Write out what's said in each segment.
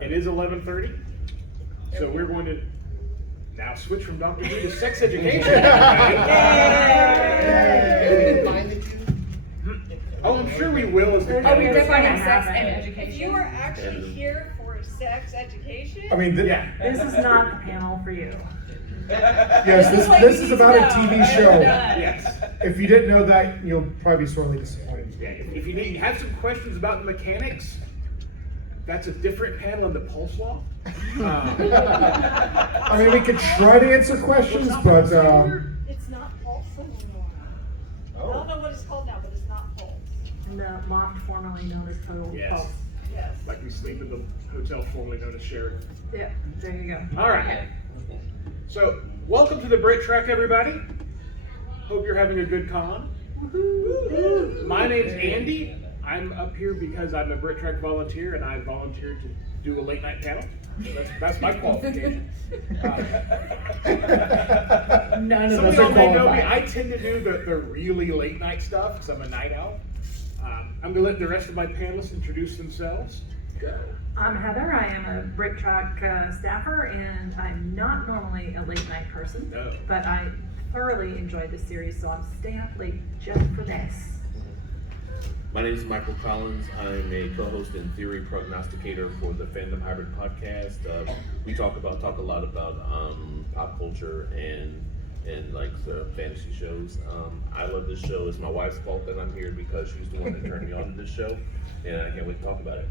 It is 11:30, so we're going to now switch from Dr. Who to sex education. Oh, I'm sure we will as the Oh, we panel goes defining on. sex and If education. you are actually here for sex education, I mean, Yeah. This is not the panel for you. yes, this is about a TV show. Yes. If you didn't know that, you'll probably be sorely disappointed. Yeah, if you have some questions about the mechanics, that's a different panel in the Pulse Law. I mean, we could try to answer questions, but it's not pulse anymore. I don't know what it's called now, but it's not pulse. In the loft formerly known as Total Yes. Pulse. Yes. Like we sleep in the hotel formerly known as Sheraton. Yeah, there you go. All right. So, welcome to the Brit Track, everybody. Hope you're having a good con. My name's Andy. I'm up here because I'm a Brit Track volunteer, and I volunteered to do a late night panel. That's my qualification. None of Some us of y'all are may know me. qualified. I tend to do the really late night stuff because I'm a night owl. I'm going to let the rest of my panelists introduce themselves. Go. I'm Heather. I am a Brit Track staffer, and I'm not normally a late night person, No. but I thoroughly enjoyed this series, so I'm staying up late just for this. My name is Michael Collins. I'm a co-host and theory prognosticator for the Fandom Hybrid podcast. We talk a lot about pop culture and like the fantasy shows. I love this show. It's my wife's fault that I'm here because she's the one that turned me on to this show, and I can't wait to talk about it.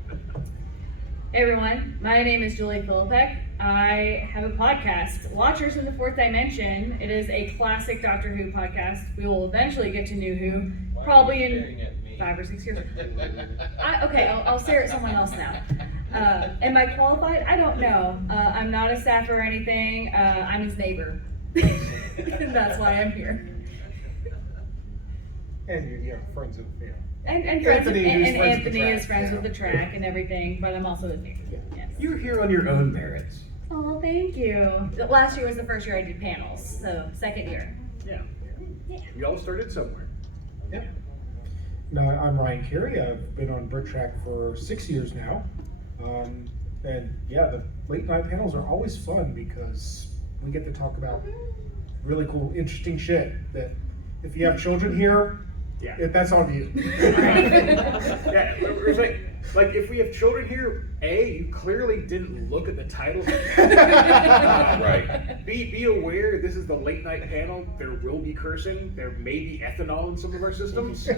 Hey everyone, my name is Julie Philippek. I have a podcast, Watchers in the Fourth Dimension. It is a classic Doctor Who podcast. We will eventually get to New Who, probably in 5 or 6 years. I'll stare at someone else now. Am I qualified? I don't know. I'm not a staffer or anything. I'm his neighbor. And that's why I'm here. and you're friends of And friends Anthony, and who's friends with the Anthony track. is friends with the track and everything, but I'm also his neighbor. Yes. You're here on your own merits. Oh, thank you. Last year was the first year I did panels, so second year. Yeah. We all started somewhere. No, I'm Ryan Carey. I've been on Brit Track for 6 years now. And yeah, the late night panels are always fun because we get to talk about really cool, interesting shit that if you have children here, Yeah. that's on you. Yeah, it's like if we have children here, you clearly didn't look at the title. Right. Be aware this is the late night panel. There will be cursing. There may be ethanol in some of our systems.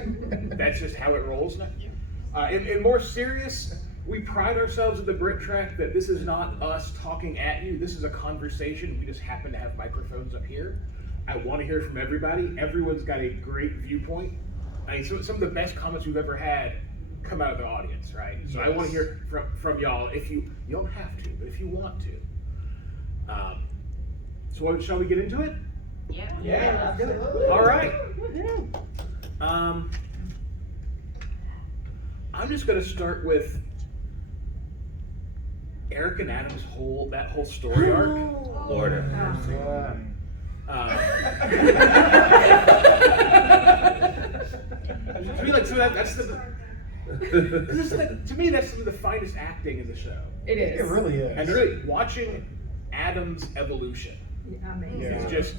That's just how it rolls now. In more serious, we pride ourselves at the Brit Track that this is not us talking at you. This is a conversation. We just happen to have microphones up here. I want to hear from everybody. Everyone's got a great viewpoint. I mean, some of the best comments we've ever had come out of the audience, right? So I want to hear from y'all. If you don't have to, but if you want to. So shall we get into it? Yeah. All right. I'm just going to start with Eric and Adam's whole story arc. Lord have mercy. To me, that's to me, that's some of the finest acting in the show. It is. It really is. And really, watching Adam's evolution Amazing. Yeah. is just,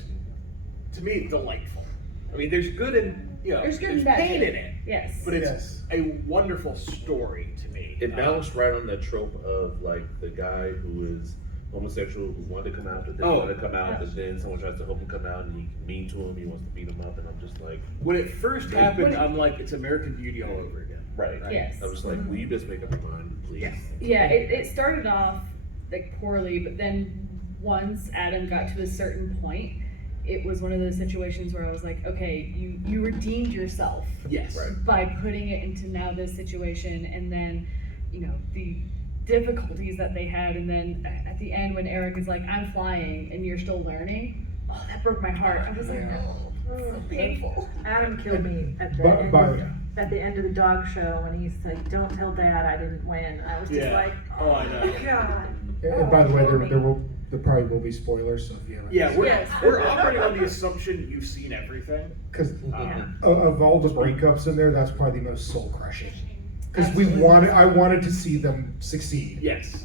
to me, delightful. I mean, there's good and There's good and bad pain too. in it, Yes. but it's Yes. a wonderful story to me. It balanced right on that trope of like the guy who is homosexual who wanted to come out but didn't want to come out, but then someone tries to help him come out and he's mean to him, he wants to beat him up, and I'm just like, When it first happened, I'm like, it's American Beauty all over again. right. Yes. I was like, will you just make up your mind, please? Yeah. Yeah, it started off like poorly, but then once Adam got to a certain point, it was one of those situations where I was like, okay, you redeemed yourself Yes. Right. by putting it into now this situation, and then the difficulties that they had, and then at the end when Eric is like, I'm flying and you're still learning, oh, that broke my heart. I was like, oh, so painful. Adam killed me at the at the end of the dog show when he said, "Don't tell Dad I didn't win." I was just Yeah. like, Oh, I know. God. And by the way, there probably will be spoilers, so if you haven't. Yeah, Yes. we're operating on the assumption you've seen everything. Because Yeah. of all the breakups in there, that's probably the most soul crushing. Because I wanted to see them succeed. Yes.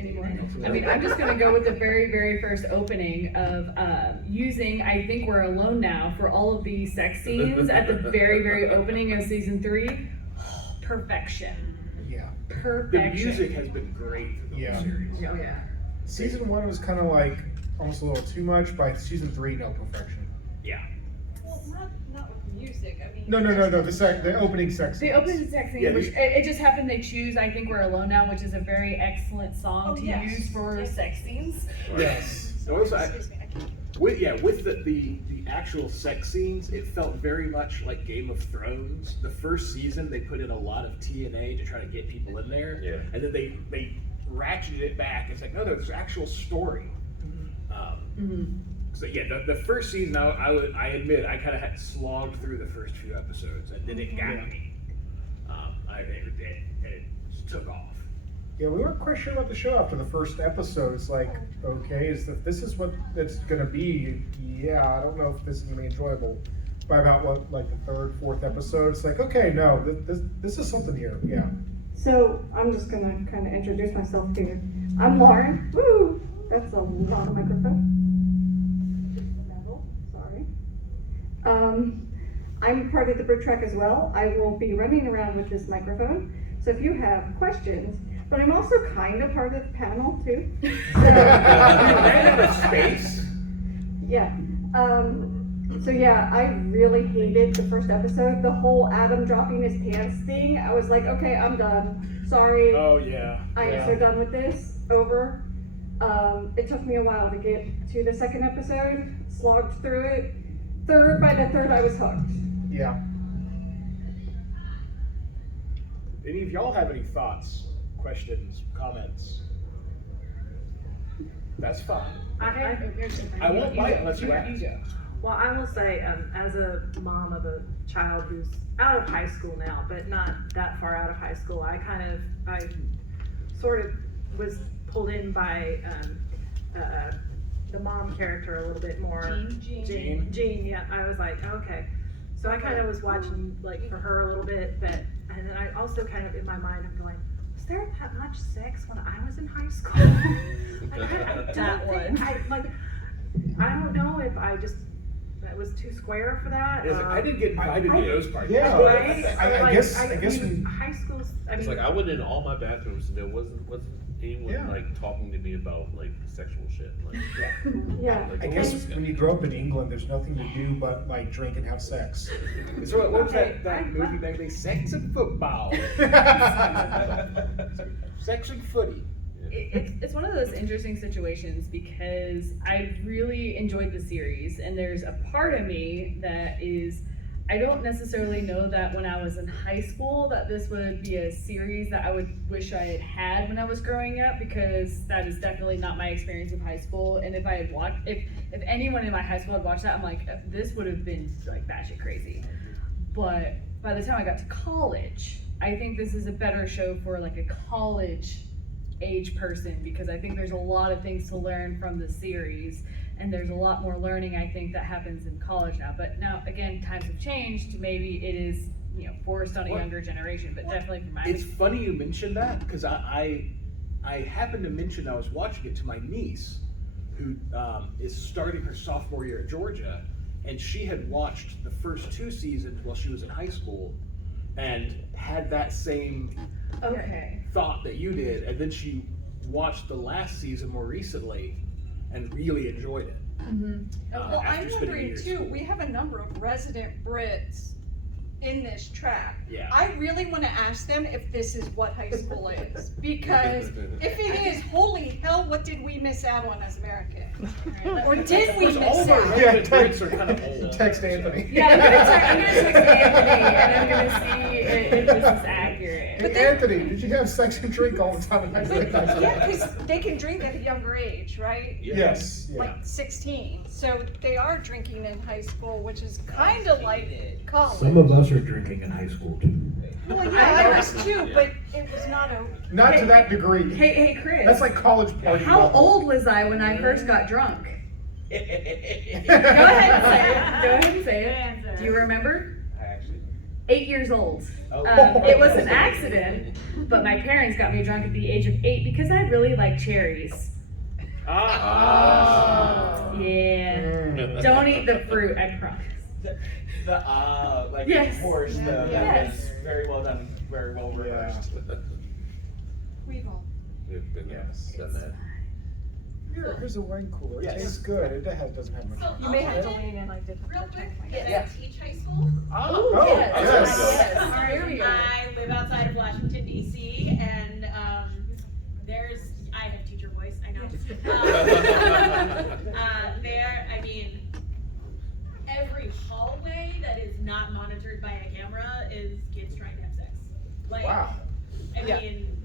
anymore. I mean, I'm just gonna go with the very, very first opening of using I Think We're Alone Now for all of the sex scenes at the very, very opening of season 3. Perfection. Yeah. The Perfection. music has been great for the Yeah. whole series. Oh, yeah. Season 1 was kind of like almost a little too much. By season 3, no perfection. Yeah. Well, not with music, I mean. No. The opening sex. The scenes. opening sex scene, Yeah, which it just happened they choose I Think We're Alone Now, which is a very excellent song Oh, to yes. use for Yes. sex scenes. Yes. So also, Excuse me, I can't. with the actual sex scenes, it felt very much like Game of Thrones. The first season, they put in a lot of TNA to try to get people in there, Yeah. and then they ratcheted it back. It's like, no, there's actual story. So yeah, the first season, I admit, I kind of had slogged through the first few episodes, and then it got me. It just took off. Yeah, we weren't quite sure about the show after the first episode. It's like, okay, this is what it's gonna be? Yeah, I don't know if this is gonna be enjoyable. By about like the third, fourth episode, it's like, okay, no, this is something here. Yeah. So I'm just gonna kind of introduce myself here. I'm Lauren. Woo! That's a lot of microphone. Sorry. I'm part of the Brit Track as well. I will be running around with this microphone. So if you have questions, but I'm also kind of part of the panel too. You ran out of space. Yeah. So yeah, I really hated the first episode. The whole Adam dropping his pants thing. I was like, okay, I'm done. Sorry. Oh yeah. I am so done with this. Over. It took me a while to get to the second episode. Slogged through it. By the third, I was hooked. Yeah. Any of y'all have any thoughts, questions, comments? That's fine. I won't bite unless you ask. Well, I will say, as a mom of a child who's out of high school now, but not that far out of high school, I sort of was pulled in by the mom character a little bit more. Jean, yeah. I was like, okay. So I kind of was watching like for her a little bit, and then I also kind of in my mind I'm going, was there that much sex when I was in high school? I don't know if I just that was too square for that. It's like, I didn't get invited to those parties. Yeah. Right? I guess mean, high schools. I mean, It's like I went in all my bathrooms and there wasn't anyone Yeah. like talking to me about like sexual shit. Like, Yeah. like, I guess when you grow up in England, there's nothing to do but like drink and have sex. So what was Okay, that movie back then? Sex and Football. Sex and Footy. It's one of those interesting situations because I really enjoyed the series, and there's a part of me that is, I don't necessarily know that when I was in high school that this would be a series that I would wish I had had when I was growing up, because that is definitely not my experience of high school. And if I had watched, if anyone in my high school had watched that, I'm like, this would have been like batshit crazy. But by the time I got to college, I think this is a better show for like a college age person, because I think there's a lot of things to learn from the series, and there's a lot more learning I think that happens in college now. But now again, times have changed. Maybe it is, forced on a younger generation, but definitely for my It's funny you mentioned that, because I happened to mention I was watching it to my niece, who is starting her sophomore year at Georgia, and she had watched the first 2 seasons while she was in high school, and had that same thought that you did, and then she watched the last season more recently and really enjoyed it. Well, after I'm spending a wondering year at too, school. we have a number of resident Brits in this track. Yeah. I really want to ask them if this is what high school is, because if it is, holy hell, what did we miss out on as Americans? Or did we Of course, all miss of our out? resident Brits are kind of old. Text Anthony. Yeah, I'm gonna text Anthony, and I'm gonna see if this is accurate. But Hey, Anthony, did you have sex and drink all the time in high school? Yeah, because they can drink at a younger age, right? Yes. Yeah. Like 16. So they are drinking in high school, which is kind of like college. Some of us are drinking in high school too. Well, yeah, I was too, but it was not a. Not to that degree. Hey, Chris. That's like college party. How level. old was I when I first got drunk? Go ahead and say it. Do you remember? I actually. 8 years old. Oh. It was an accident, but my parents got me drunk at the age of 8 because I really like cherries. Yeah. Don't eat the fruit, I promise. Like Yes. horse, Yes. was very well done, very well rehearsed. We've all. We've been Yes. done that. Here's a wine cooler. It Yes. tastes good. It doesn't have much. So You may have to I'll lean in like this. real quick, did Yeah. I teach high school? Oh, Oh, yes. yes. Here we are. I live outside of Washington DC, and I have teacher voice, I know. I mean, every hallway that is not monitored by a camera is kids trying to have sex. Like, Wow. I mean,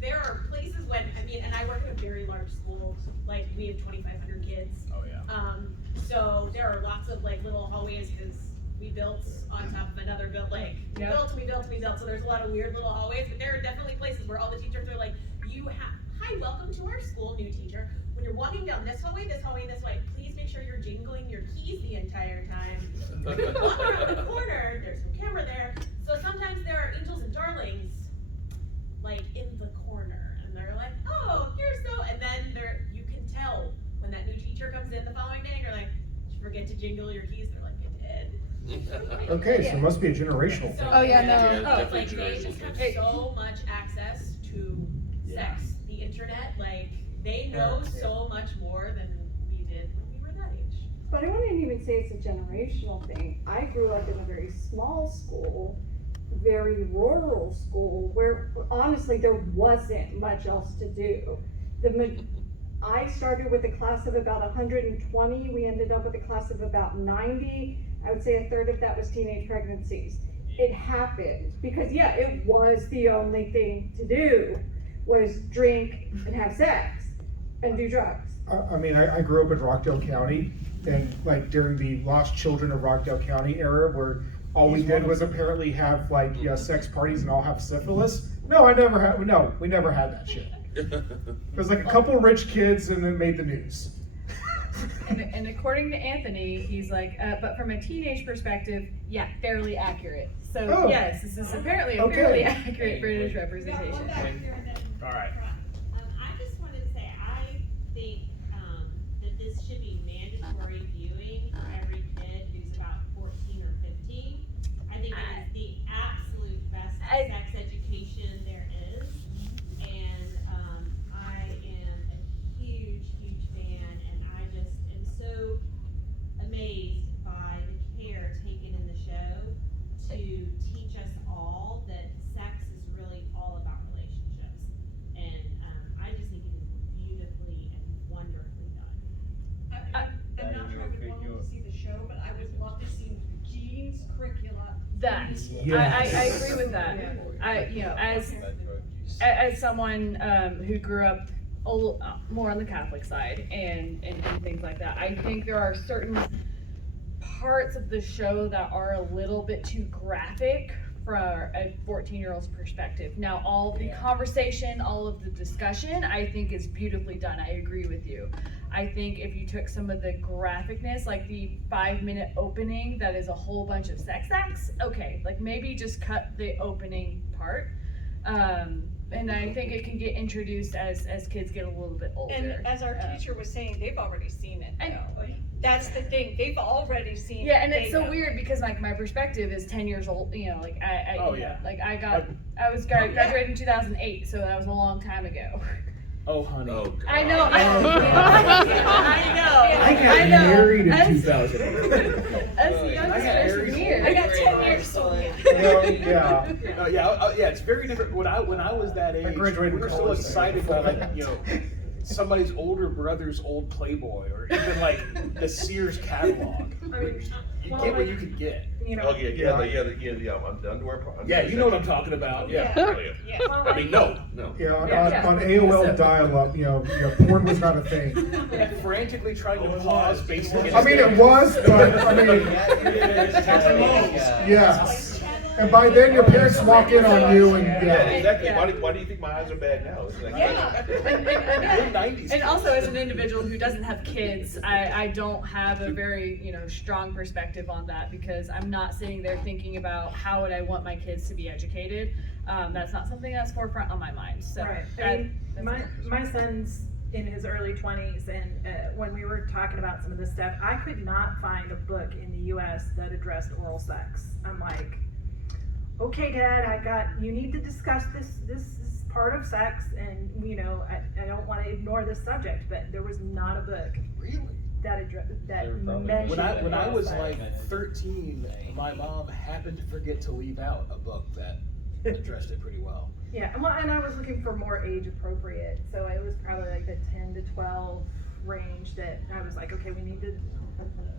there are places and I work in a very large school, like we have 2,500 kids. Oh, yeah. So there are lots of like little hallways because we built on top of another building. We built, so there's a lot of weird little hallways, but there are definitely places where all the teachers are like, hi, welcome to our school, new teacher. When you're walking down this hallway, please make sure you're jingling your keys the entire time. When you walk around the corner, there's no camera there. So sometimes there are angels and darlings, like in the corner, and they're like, oh, and then you can tell when that new teacher comes in the following day, and you're like, did you forget to jingle your keys? They're like, I did. Okay, so it must be a generational So, thing. Oh, yeah, no. Yeah, It's like definitely they just have generational. so much access to Yeah. sex, the internet, like they know so much more than we did when we were that age. But I wouldn't even say it's a generational thing. I grew up in a very small school, very rural school, where honestly there wasn't much else to do. I started with a class of about 120. We ended up with a class of about 90. I would say a third of that was teenage pregnancies. It happened because it was the only thing to do was drink and have sex and do drugs. I mean, I grew up in Rockdale County, and like during the Lost Children of Rockdale County era, where all we did was apparently have like sex parties and all have syphilis. No, we never had that shit. It was like a couple rich kids, and it made the news. And according to Anthony, he's like, but from a teenage perspective, fairly accurate. So Oh. yes, this is apparently a Okay. fairly accurate British representation. All right. I just wanted to say, I think that this should be mandatory viewing for every kid who's about 14 or 15. I think it is the absolute best sex education there is. And I am a huge, huge fan, and I just am so amazed by the care taken in the show to teach us all that sex is really all about relationships. And I just think it is beautifully and wonderfully done. I'm not sure I would want to see the show, but I would love to see Jean's curricula. That I agree with that. As someone who grew up more on the Catholic side and things like that, I think there are certain parts of the show that are a little bit too graphic for a 14-year-old's perspective. Now, all of the conversation, all of the discussion, I think is beautifully done. I agree with you. I think if you took some of the graphicness, like the 5-minute opening, that is a whole bunch of sex acts, okay, like maybe just cut the opening part. And I think it can get introduced as kids get a little bit older. And as our teacher was saying, they've already seen it. I know. That's the thing. They've already seen it. Yeah, and it's They so know. weird because like my perspective is 10 years old. I Oh, yeah. graduated in 2008, so that was a long time ago. Oh, honey. Oh, God. I know. I got married in 2000. That's the youngest person here. I got 10 years. Well, yeah. It's very different. When I was that age, graduated we were so college excited there. by somebody's older brother's old Playboy, or even like the Sears catalog. I mean, You get what you could get. Oh, yeah, the underwear part. Yeah, you know what I'm talking about. Yeah. Oh, yeah. Yeah. I mean, no. Yeah, on Yeah. AOL dial-up, porn was not a thing. Frantically trying to pause basic. I mean, it was, but I mean, Yes. yes. And by then, your parents walk in on you and, Yeah, yeah. exactly. Yeah. Why do you think my eyes are bad now? It's like, Yeah. Mid-90s. And also, as an individual who doesn't have kids, I don't have a very, strong perspective on that because I'm not sitting there thinking about how would I want my kids to be educated. That's not something that's forefront on my mind. So Right. that- I mean, that's my son's in his early 20s, and when we were talking about some of this stuff, I could not find a book in the U.S. that addressed oral sex. I'm like, okay, Dad, you need to discuss this is part of sex, and I don't want to ignore this subject, but there was not a book Really? that There probably mentioned When I oral was sex. like 13, my mom happened to forget to leave out a book that addressed it pretty well. Yeah, and I was looking for more age appropriate, so it was probably like the 10 to 12 range that I was like, okay, we need to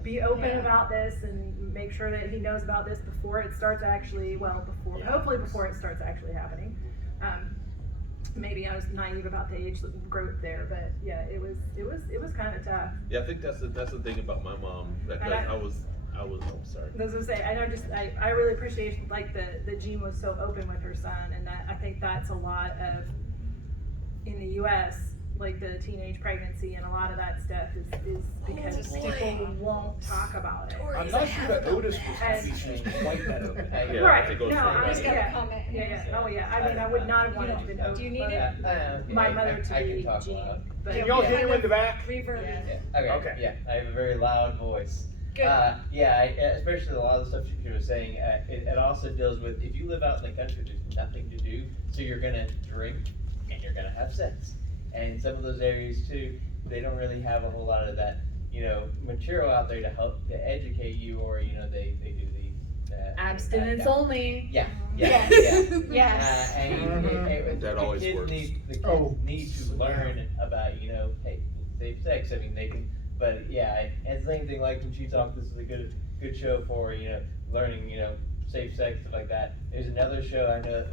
be open about this and make sure that he knows about this before it starts actually, hopefully before it starts actually happening. Maybe I was naive about the age group there, but yeah, it was kind of tough. yeah, I think that's the thing about my mom. Because And I was. Oh, sorry. As I say, and I really appreciate like that Jean was so open with her son, and that I think that's a lot of in the U.S. like the teenage pregnancy and a lot of that stuff is because people won't talk about it. I'm not sure that Otis was happy And- she was quite that open. Yeah, Right. I think it goes No, for I everybody. He's got a comment. Yeah. Oh yeah. I mean, I would not have wanted to be Do you need it? my mother to I be can talk Jean, loud. but Can y'all hear him in the back? Reverb. Yeah, okay, Okay. yeah, I have a very loud voice. Good. Especially a lot of the stuff she was saying, it also deals with, if you live out in the country, there's nothing to do, so you're gonna drink and you're gonna have sex. And some of those areas too, they don't really have a whole lot of that, material out there to help to educate you, or, they do the. abstinence only. Yeah. Yes. Yes. That always the kids works. the kids Oh. need to learn about, hey, safe sex. I mean, they can, but yeah, and same thing like when she talked. This is a good show for learning, safe sex, stuff like that. There's another show I know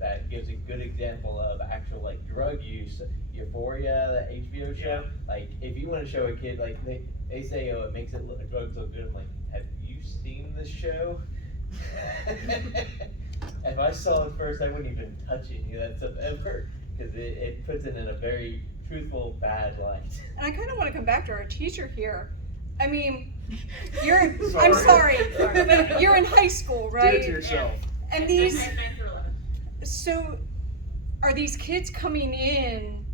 that gives a good example of actual like drug use. Euphoria, the HBO show. Like, if you want to show a kid, like they say, oh, it makes drugs look good. I'm like, have you seen this show? If I saw it first, I wouldn't even touch any of that stuff ever, because it puts it in a very truthful, bad light. And I kind of want to come back to our teacher here. I mean, I'm sorry, but you're in high school, Did it right? to yourself. And these, 9 through 11. so are these kids coming in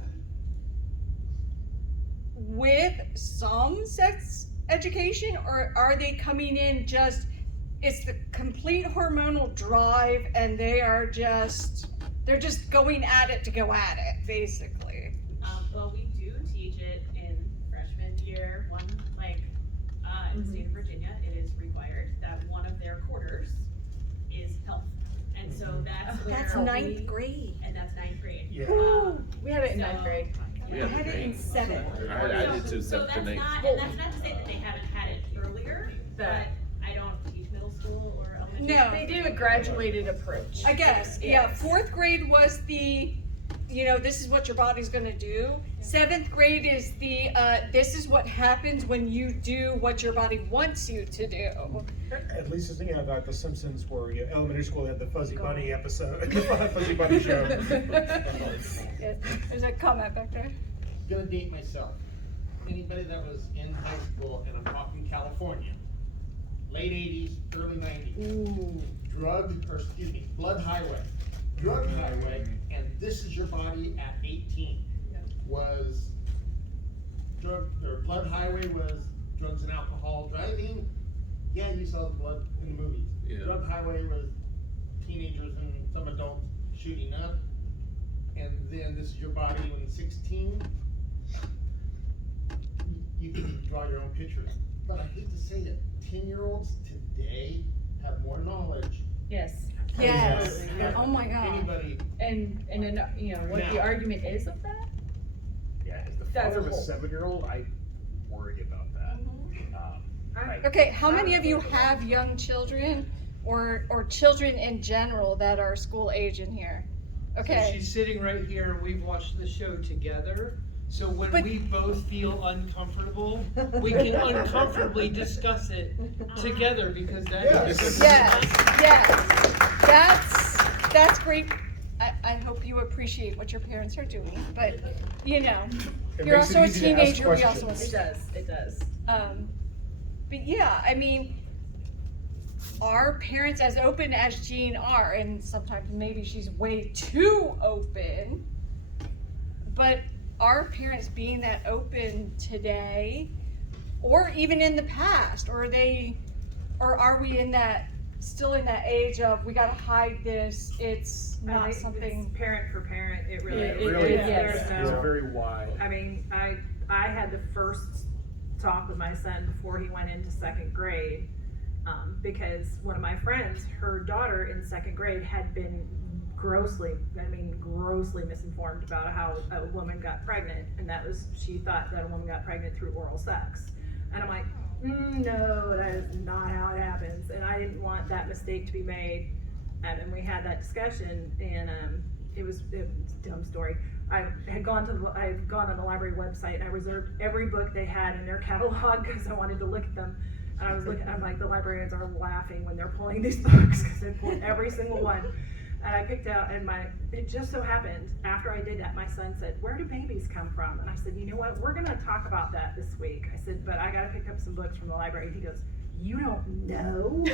with some sex education, or are they coming in just, it's the complete hormonal drive and they're just going at it to go at it, basically? Well, we do teach it in freshman year. In the state of Virginia, it is required that one of their quarters is health. And so that's where That's we- ninth grade. And that's 9th grade. Yeah. We have it in So- 9th grade. We I have had it in great. 7th. I did too, So 7th to that's 9th. not, and that's not to say that they haven't had it earlier, but I don't teach middle school or elementary. No. They do a graduated approach. I guess, yeah, 4th grade was the, this is what your body's gonna do. 7th grade is the, this is what happens when you do what your body wants you to do. At least it's thinking about The Simpsons, where elementary school had the Fuzzy Bunny episode, the Fuzzy Bunny show. There's a comment back there. Gonna date myself. Anybody that was in high school, and I'm talking California, late 80s, early 90s. Blood Highway. Drug Highway, and This Is Your Body at 18 was Blood Highway was drugs and alcohol driving. Yeah, you saw the blood in the movies. Yeah. Drug Highway was teenagers and some adults shooting up. And then This Is Your Body when 16. You can draw your own pictures. But I hate to say it, 10-year-olds today have more knowledge Yes. Yes. than Oh my God. anybody. And what the Now. argument is of that? Yeah, as the That's father of a a whole- 7-year-old, I worry about that. Like, Okay, how many of you have young children or children in general that are school age in here? So Okay, she's sitting right here, we've watched the show together, So when But- we both feel uncomfortable, we can uncomfortably discuss it together because that is. Yes, that's great. I hope you appreciate what your parents are doing, but, you know, It you're makes it also a easy to ask teenager, we also questions. understand. It does. But yeah, I mean, are parents as open as Jean are, and sometimes maybe she's way too open, but are parents being that open today, or even in the past, or are we in that, still in that age of, we gotta hide this, it's I not think something. it's parent for parent, it really It is. really There's is. no- It's very wide. I mean, I had the first talk with my son before he went into second grade, because one of my friends, her daughter in second grade had been grossly misinformed about how a woman got pregnant, and she thought that a woman got pregnant through oral sex. And I'm like, no, that is not how it happens, and I didn't want that mistake to be made. And we had that discussion, and it was a dumb story. I had gone on the library website, and I reserved every book they had in their catalog because I wanted to look at them. And I'm like, the librarians are laughing when they're pulling these books because they pulled every single one. And I picked out, and it just so happened, after I did that, my son said, "Where do babies come from?" And I said, "You know what, we're gonna talk about that this week." I said, "But I gotta pick up some books from the library." And he goes, "You don't know?"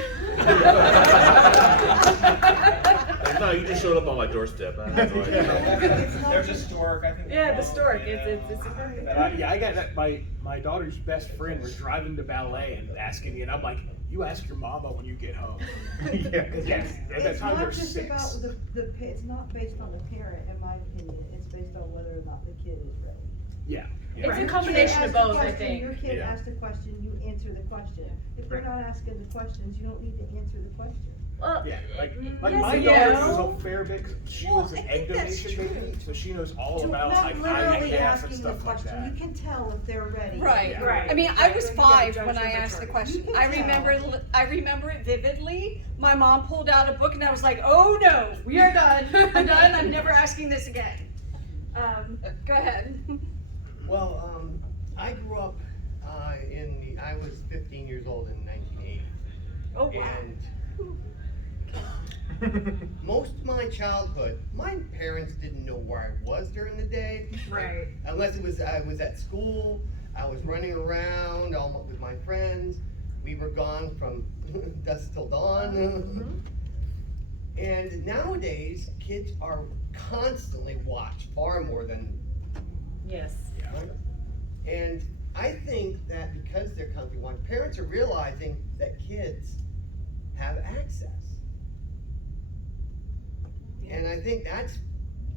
No, you just showed up on my doorstep. I had no idea. There's a stork, I think. Yeah, the stork. It's important. I got that. My daughter's best friend was driving to ballet and asking me, and I'm like, "You ask your mama when you get home." Yeah. Because at that It's time not they're just 6. about it's not based on the parent, in my opinion, it's based on whether or not the kid is ready. Yeah. It's Right. a combination of Your kid asks a both, I question, think. Your kid Yeah. asks a question, you answer the question. If they're not asking the questions, you don't need to answer the question. Well, Yeah, like yes my and daughter no. was on Fairbanks. She Well, was an I egg think that's donation true. baby, so she knows all about Not like literally IVF and asking the stuff like question, that. you can tell if they're ready. Right, Yeah. Right. I mean, I Right, was then you gotta 5 judge when their I asked the maturity. question. You I can remember it vividly. My mom pulled out a book and I was like, "Oh no, we are done. I'm done. I'm never asking this again." Go ahead. Well, I grew up I was 15 years old in 1980. Oh wow. And most of my childhood, my parents didn't know where I was during the day. Right. Unless I was at school, I was running around with my friends. We were gone from dusk till dawn. And nowadays, kids are constantly watched far more than. Yes. And I think that because they're constantly watched, parents are realizing that kids have access. And I think that's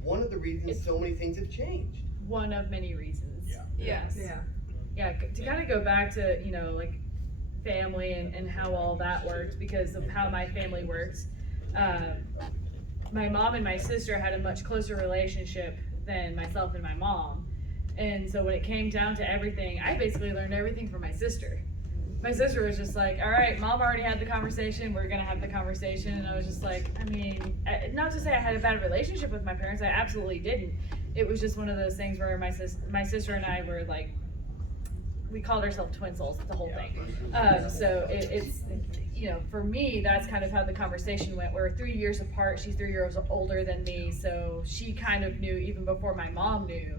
one of the reasons so many things have changed. One of many reasons. Yeah. Yes. Yeah. Yeah, to kind of go back to, like family and how all that worked because of how my family works. My mom and my sister had a much closer relationship than myself and my mom. And so when it came down to everything, I basically learned everything from my sister. My sister was just like, all right, mom already had the conversation, we're gonna have the conversation. And I was just like, I mean, not to say I had a bad relationship with my parents, I absolutely didn't. It was just one of those things where my sister and I were like, we called ourselves twin souls, the whole thing. So it's, for me, that's kind of how the conversation went. We're 3 years apart, she's 3 years older than me, so she kind of knew even before my mom knew,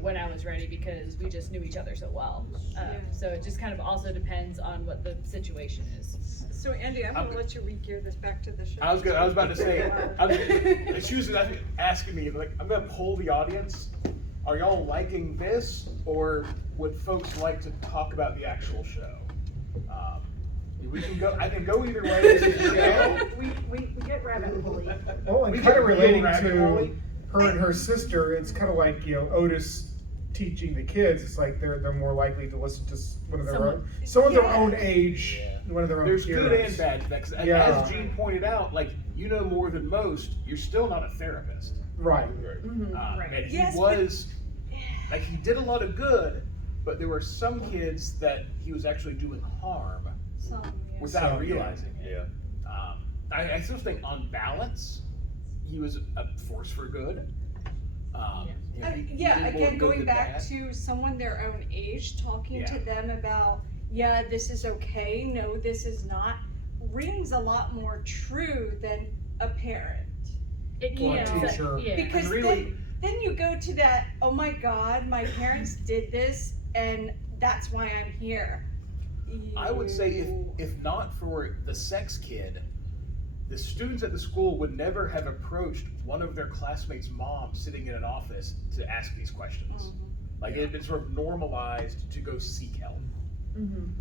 when I was ready because we just knew each other so well. So it just kind of also depends on what the situation is. So Andy, I'm gonna let you re-gear this back to the show. I was about to say, she was asking me, like, I'm gonna poll the audience. Are y'all liking this, or would folks like to talk about the actual show? We can go. I can go either way. This is your show. We get rabbit holy. Well, and We kind get of relating real rabbit hole. to her and her sister, it's kind of like, Otis teaching the kids. It's like they're more likely to listen to one of their own age, one of their own There's peers. good and bad to that. 'Cause Yeah. as Gene pointed out, like, you know more than most. You're still not a therapist. Right. Right. And he Yes, was, like, he did a lot of good, but there were some kids that he was actually doing harm without Some, yeah. realizing it. Yeah. I still think on balance, he was a force for good. You know, he Yeah, did more again, good going than back bad. to someone their own age, talking to Yeah. them about, yeah, this is okay, no, this is not, rings a lot more true than a parent. It Or a can, teacher. yeah. Because And really- then you go to that, oh my God, my parents did this, and that's why I'm here. I would say if not for the sex kid, the students at the school would never have approached one of their classmates' moms sitting in an office to ask these questions. Like it had been sort of normalized to go seek help,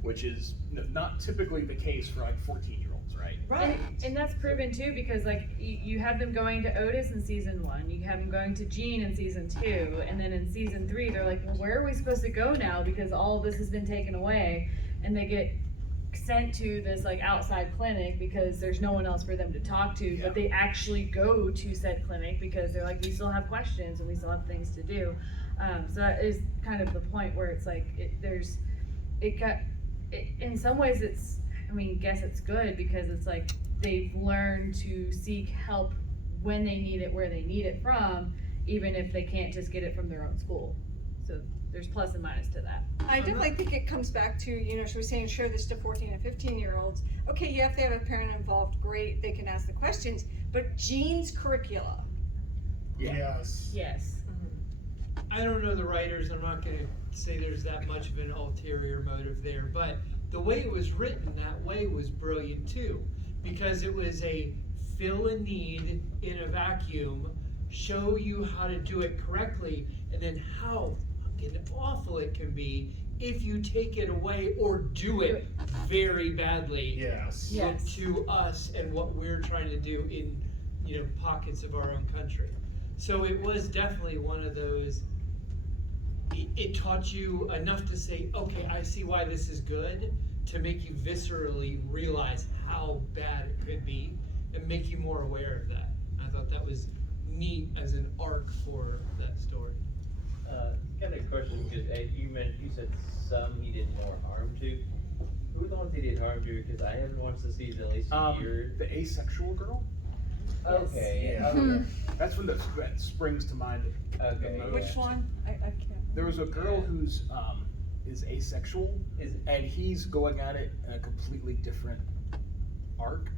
which is not typically the case for like 14-year-olds, right? Right. And that's proven too, because like you have them going to Otis in season 1, you have them going to Gene in season 2, and then in season 3 they're like, well, where are we supposed to go now? Because all of this has been taken away, and they get sent to this like outside clinic because there's no one else for them to talk to, but they actually go to said clinic because they're like, we still have questions and we still have things to do. So that is kind of the point where it's like, in some ways it's, I mean, guess it's good because it's like they've learned to seek help when they need it, where they need it from, even if they can't just get it from their own school. So there's plus and minus to that. I definitely think it comes back to, you know, she was saying show this to 14 and 15-year-olds. Okay, yeah, if they have a parent involved, great, they can ask the questions, but Gene's curricula. Yes. Yes. I don't know the writers, I'm not gonna say there's that much of an ulterior motive there, but the way it was written that way was brilliant too, because it was a fill a need in a vacuum, show you how to do it correctly, and then how fucking awful it can be if you take it away or do it very badly. Yes. Look to us and what we're trying to do in, you know, pockets of our own country. So it was definitely one of those, it taught you enough to say, okay, I see why this is good, to make you viscerally realize how bad it could be and make you more aware of that. I thought that was neat as an arc for that story. Kind of a question, because you said some he did more harm to. Who are the ones he did harm to? Because I haven't watched the season at least a year. The asexual girl. Okay, yeah. Hmm. Okay. That's when that springs to mind. Okay. the most. Which one? I can't. There was a girl who's is asexual, and he's going at it in a completely different arc,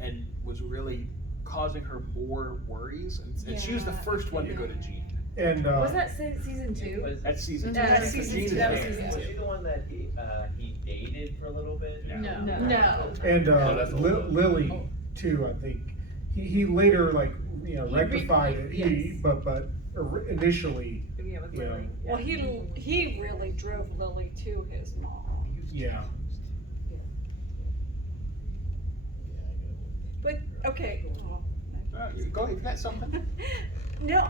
and was really causing her more worries. And she was the first one to go to Gene. And Was that season 2? That's season 2. That's season Gene 2. is That was there. season Was 2. she the one that he dated for a little bit? No. And Oh, that's old. Lily too, I think. He later like, you know, He rectified it. yes. But initially, Yeah, with you know, Lily. Well, he really drove Lily to his mom. yeah. But, okay. Go ahead, you got something? No,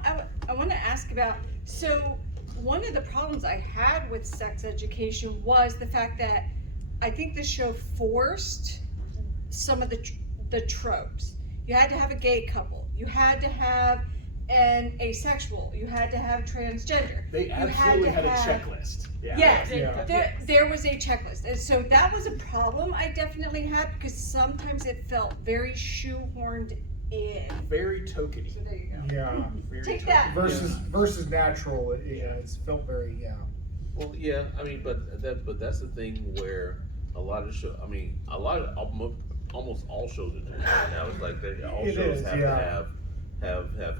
I want to ask about, so one of the problems I had with sex education was the fact that I think the show forced some of the tropes. You had to have a gay couple. You had to have an asexual. You had to have transgender. They You absolutely had a have- checklist. Yes, Yeah. there was a checklist. And so that was a problem I definitely had because sometimes it felt very shoehorned in. Very tokeny. So there you go. Yeah. Very Take tokeny. that. Versus natural, it's felt very, Well, yeah, I mean, but that's the thing where a lot of almost all shows are doing that now. It's like all It shows is, have yeah. to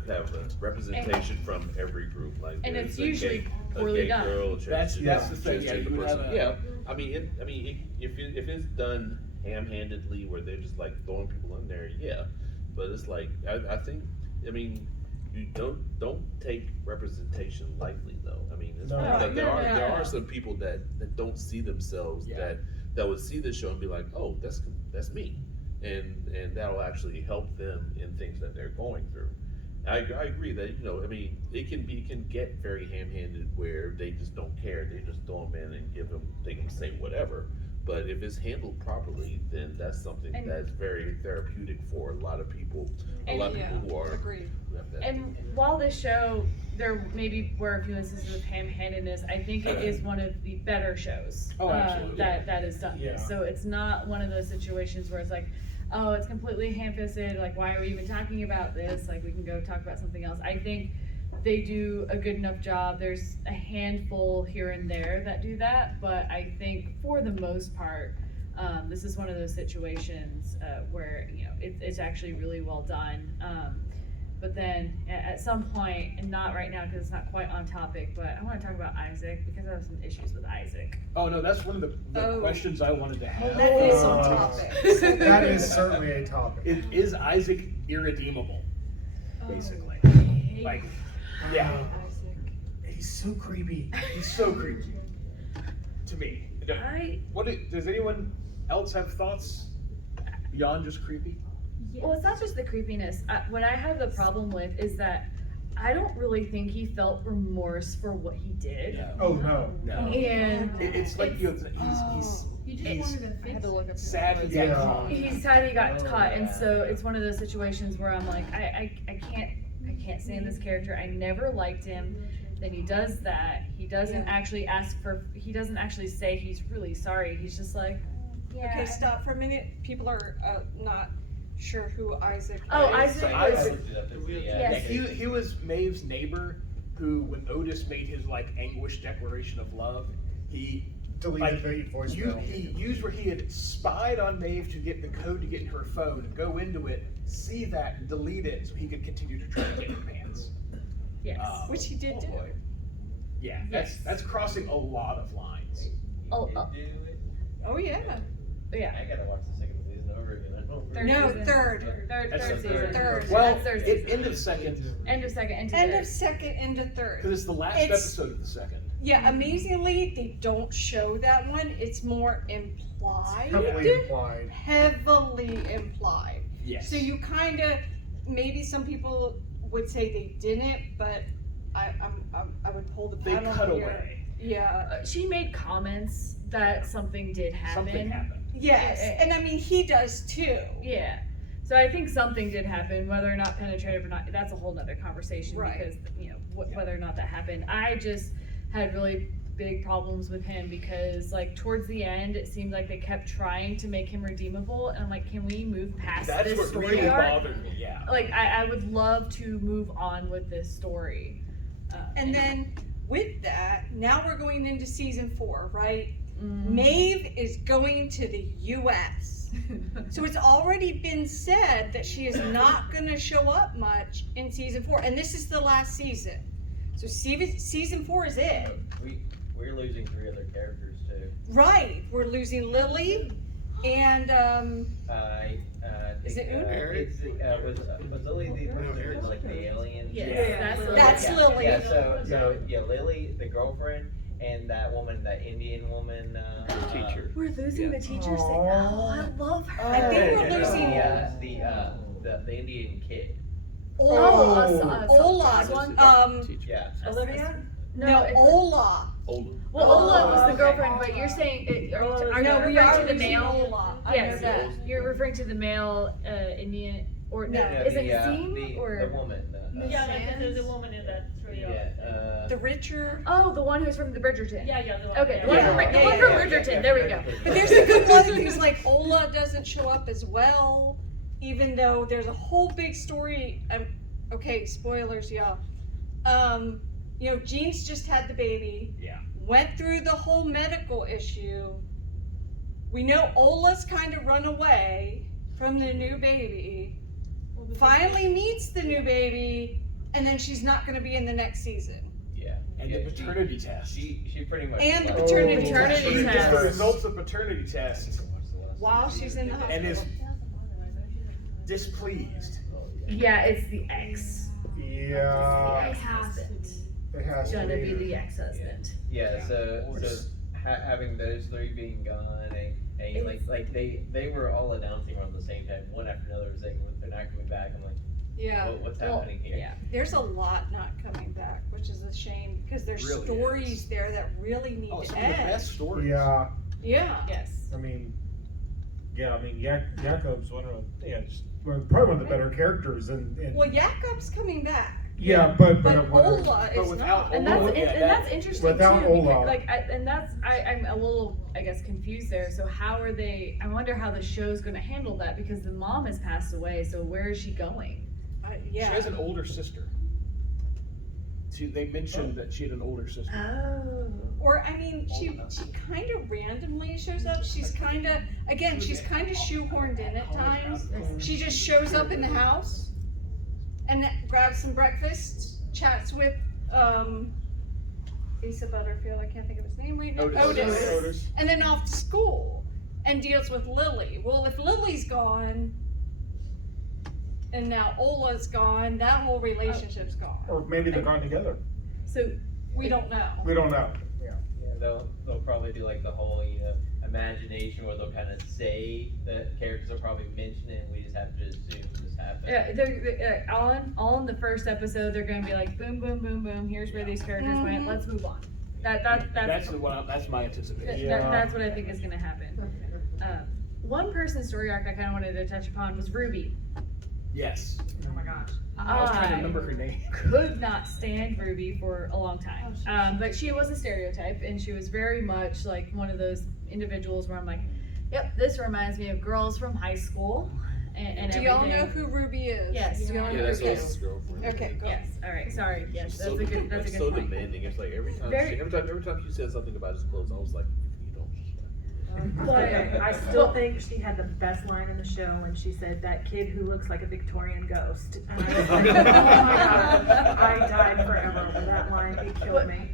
have a representation from every group. Like And there's it's a usually gay, poorly a gay done. girl, a That's the transgender thing, yeah, you would person. have a- Yeah, I mean, if it's done ham-handedly where they're just like throwing people in there, yeah. But it's like I think, I mean, you don't take representation lightly though. I mean, it's No. like there No. are some people that don't see themselves Yeah. that would see the show and be like, oh, that's me, and that'll actually help them in things that they're going through. I agree that, you know, I mean, it can get very ham-handed where they just don't care. They just throw them in and they can say whatever. But if it's handled properly, then that's something And- that's very therapeutic for a lot of people. A lot of people who are. Agreed. who have that. And while this show, there maybe were a few instances of ham-handedness, I think it is one of the better shows Oh, absolutely. that has done Yeah. this. So it's not one of those situations where it's like, oh, it's completely ham-fisted. Like, why are we even talking about this? Like, we can go talk about something else. I think they do a good enough job. There's a handful here and there that do that, but I think for the most part, this is one of those situations where, you know, it's actually really well done. But then at some point, and not right now because it's not quite on topic, but I want to talk about Isaac because I have some issues with Isaac. Oh no, that's one of the questions I wanted to have. That is on topic. That is certainly a topic. Is Isaac irredeemable? Basically, like, yeah, He's so creepy. he's so creepy to me. Does anyone else have thoughts beyond just creepy? Well, it's not just the creepiness. What I have the problem with is that I don't really think he felt remorse for what he did. Oh no. And It's like he's sad he got caught. He's sad he got caught, and so it's one of those situations where I'm like, I can't stand this character. I never liked him. Then he does that. He doesn't actually he doesn't actually say he's really sorry. He's just like, yeah. Okay, stop for a minute. People are not sure who Isaac Oh, is. Isaac. Yes. He was Maeve's neighbor who, when Otis made his like anguished declaration of love, he deleted the voicemail. He used where he had spied on Maeve to get the code to get in her phone, go into it, see that, and delete it so he could continue to try to get her pants. Yes. Which he did do. Yeah, that's crossing a lot of lines. Oh yeah. Yeah. I gotta watch the second season over again. I don't Third season. Third. Well, That's third season. end of second. End of second. End of second into third. Because it's the last episode of the second. Yeah, amazingly, they don't show that one. It's more implied. Heavily implied. Heavily implied. Yes. So you kind of, maybe some people would say they didn't, but I would pull the They panel cut here. away. Yeah. She made comments that something did happen. Something happened. Yes, and I mean he does too. Yeah. So I think something did happen, whether or not penetrative or not, that's a whole nother conversation Right. because, you know, whether or not that happened. I just had really big problems with him because, like, towards the end, it seemed like they kept trying to make him redeemable, and I'm like, can we move past That's this what story really arc? bothered me, yeah. Like, I would love to move on with this story. And then with that, now we're going into season 4, right? Mm-hmm. Maeve is going to the U.S. So it's already been said that she is not going to show up much in season 4, and this is the last season. So season 4 is it. We're losing 3 other characters too. Right, we're losing Lily, and Is it Una? Was Lily the person who was like the alien? Yes, that's Lily. Yeah, so Lily, the girlfriend, and that woman, that Indian woman, teacher. We're losing the teacher. I love her. I think we're losing the Indian kid. Ola. Yeah. Olivia? No, No, it's- Ola. Well, Ola was the girlfriend, but you're saying, are you No, we referring are to the losing male? Ola. I know Yes, that. you're referring to the male Indian, or No. is it Nasim the or? woman? Yeah, there's a woman in that trio. The Richard. Oh, the one who's from the Bridgerton. Yeah, the one. Okay, the one Yeah. from, the one from Bridgerton. There we go. But there's a good one because like Ola doesn't show up as well, even though there's a whole big story. Okay, spoilers, y'all. You know, Jean's just had the baby. Yeah. Went through the whole medical issue. We know Ola's kind of run away from the new baby. Finally meets the new baby, and then she's not going to be in the the season. Yeah. And the paternity test. She pretty much. And the left. paternity She test. gets the results of paternity test While she's in the and hospital. is displeased. Yeah, it's the ex. Yeah. Ex-husband. It has Gonna to be the ex-husband. Yeah, so having those 3 being gone, and like they were all announcing around the same time, one after another, saying they're not coming back. I'm like, Yeah. what's happening here? Yeah. There's a lot not coming back, which is a shame because there's Really stories there that really need Oh, to some of the end. best stories. Yeah. Yeah. Yes. I mean, Jakob's probably one of the better characters, and Well, Jakob's coming back. yeah, but Ola But is without not. And that's Ola, and that's interesting Without too. Ola. Because, I'm a little, I guess, confused there. So how are they? I wonder how the show's going to handle that because the mom has passed away. So where is she going? She Yeah. has an older sister. They mentioned that she had an older sister. Oh. Or, I mean, she kind of randomly shows up. She's kind of shoehorned in at times. She just shows up in the house and grabs some breakfast, chats with, Asa Butterfield, I can't think of his name right now. Otis. And then off to school and deals with Lily. Well, if Lily's gone and now Ola's gone, that whole relationship's gone. Or maybe they're gone together. So we don't know. We don't know. Yeah. Yeah, they'll probably do like the whole, imagination where they'll kind of say that characters will probably mention it and we just have to assume this happened. Yeah, they're all in the first episode. They're gonna be like, boom, boom, boom, boom. Here's where these characters went. Let's move on. That's my anticipation. That's what I think is gonna happen. One person's story arc I kind of wanted to touch upon was Ruby. Yes. Oh my gosh. I was trying to remember her name. Could not stand Ruby for a long time. But she was a stereotype, and she was very much like one of those individuals where I'm like, yep, this reminds me of girls from high school. And do y'all know who Ruby is? Yes. Do y'all know that's who Ruby Otis' is? girlfriend. Okay, go. Yes. All right. Sorry. Yes. She's That's so a good. That's a good so point. demanding. It's like every time she said something about his clothes, I was like, you don't. But I still think she had the best line in the show when she said, "That kid who looks like a Victorian ghost." And I was like, oh my god, I died forever over that line. It killed me.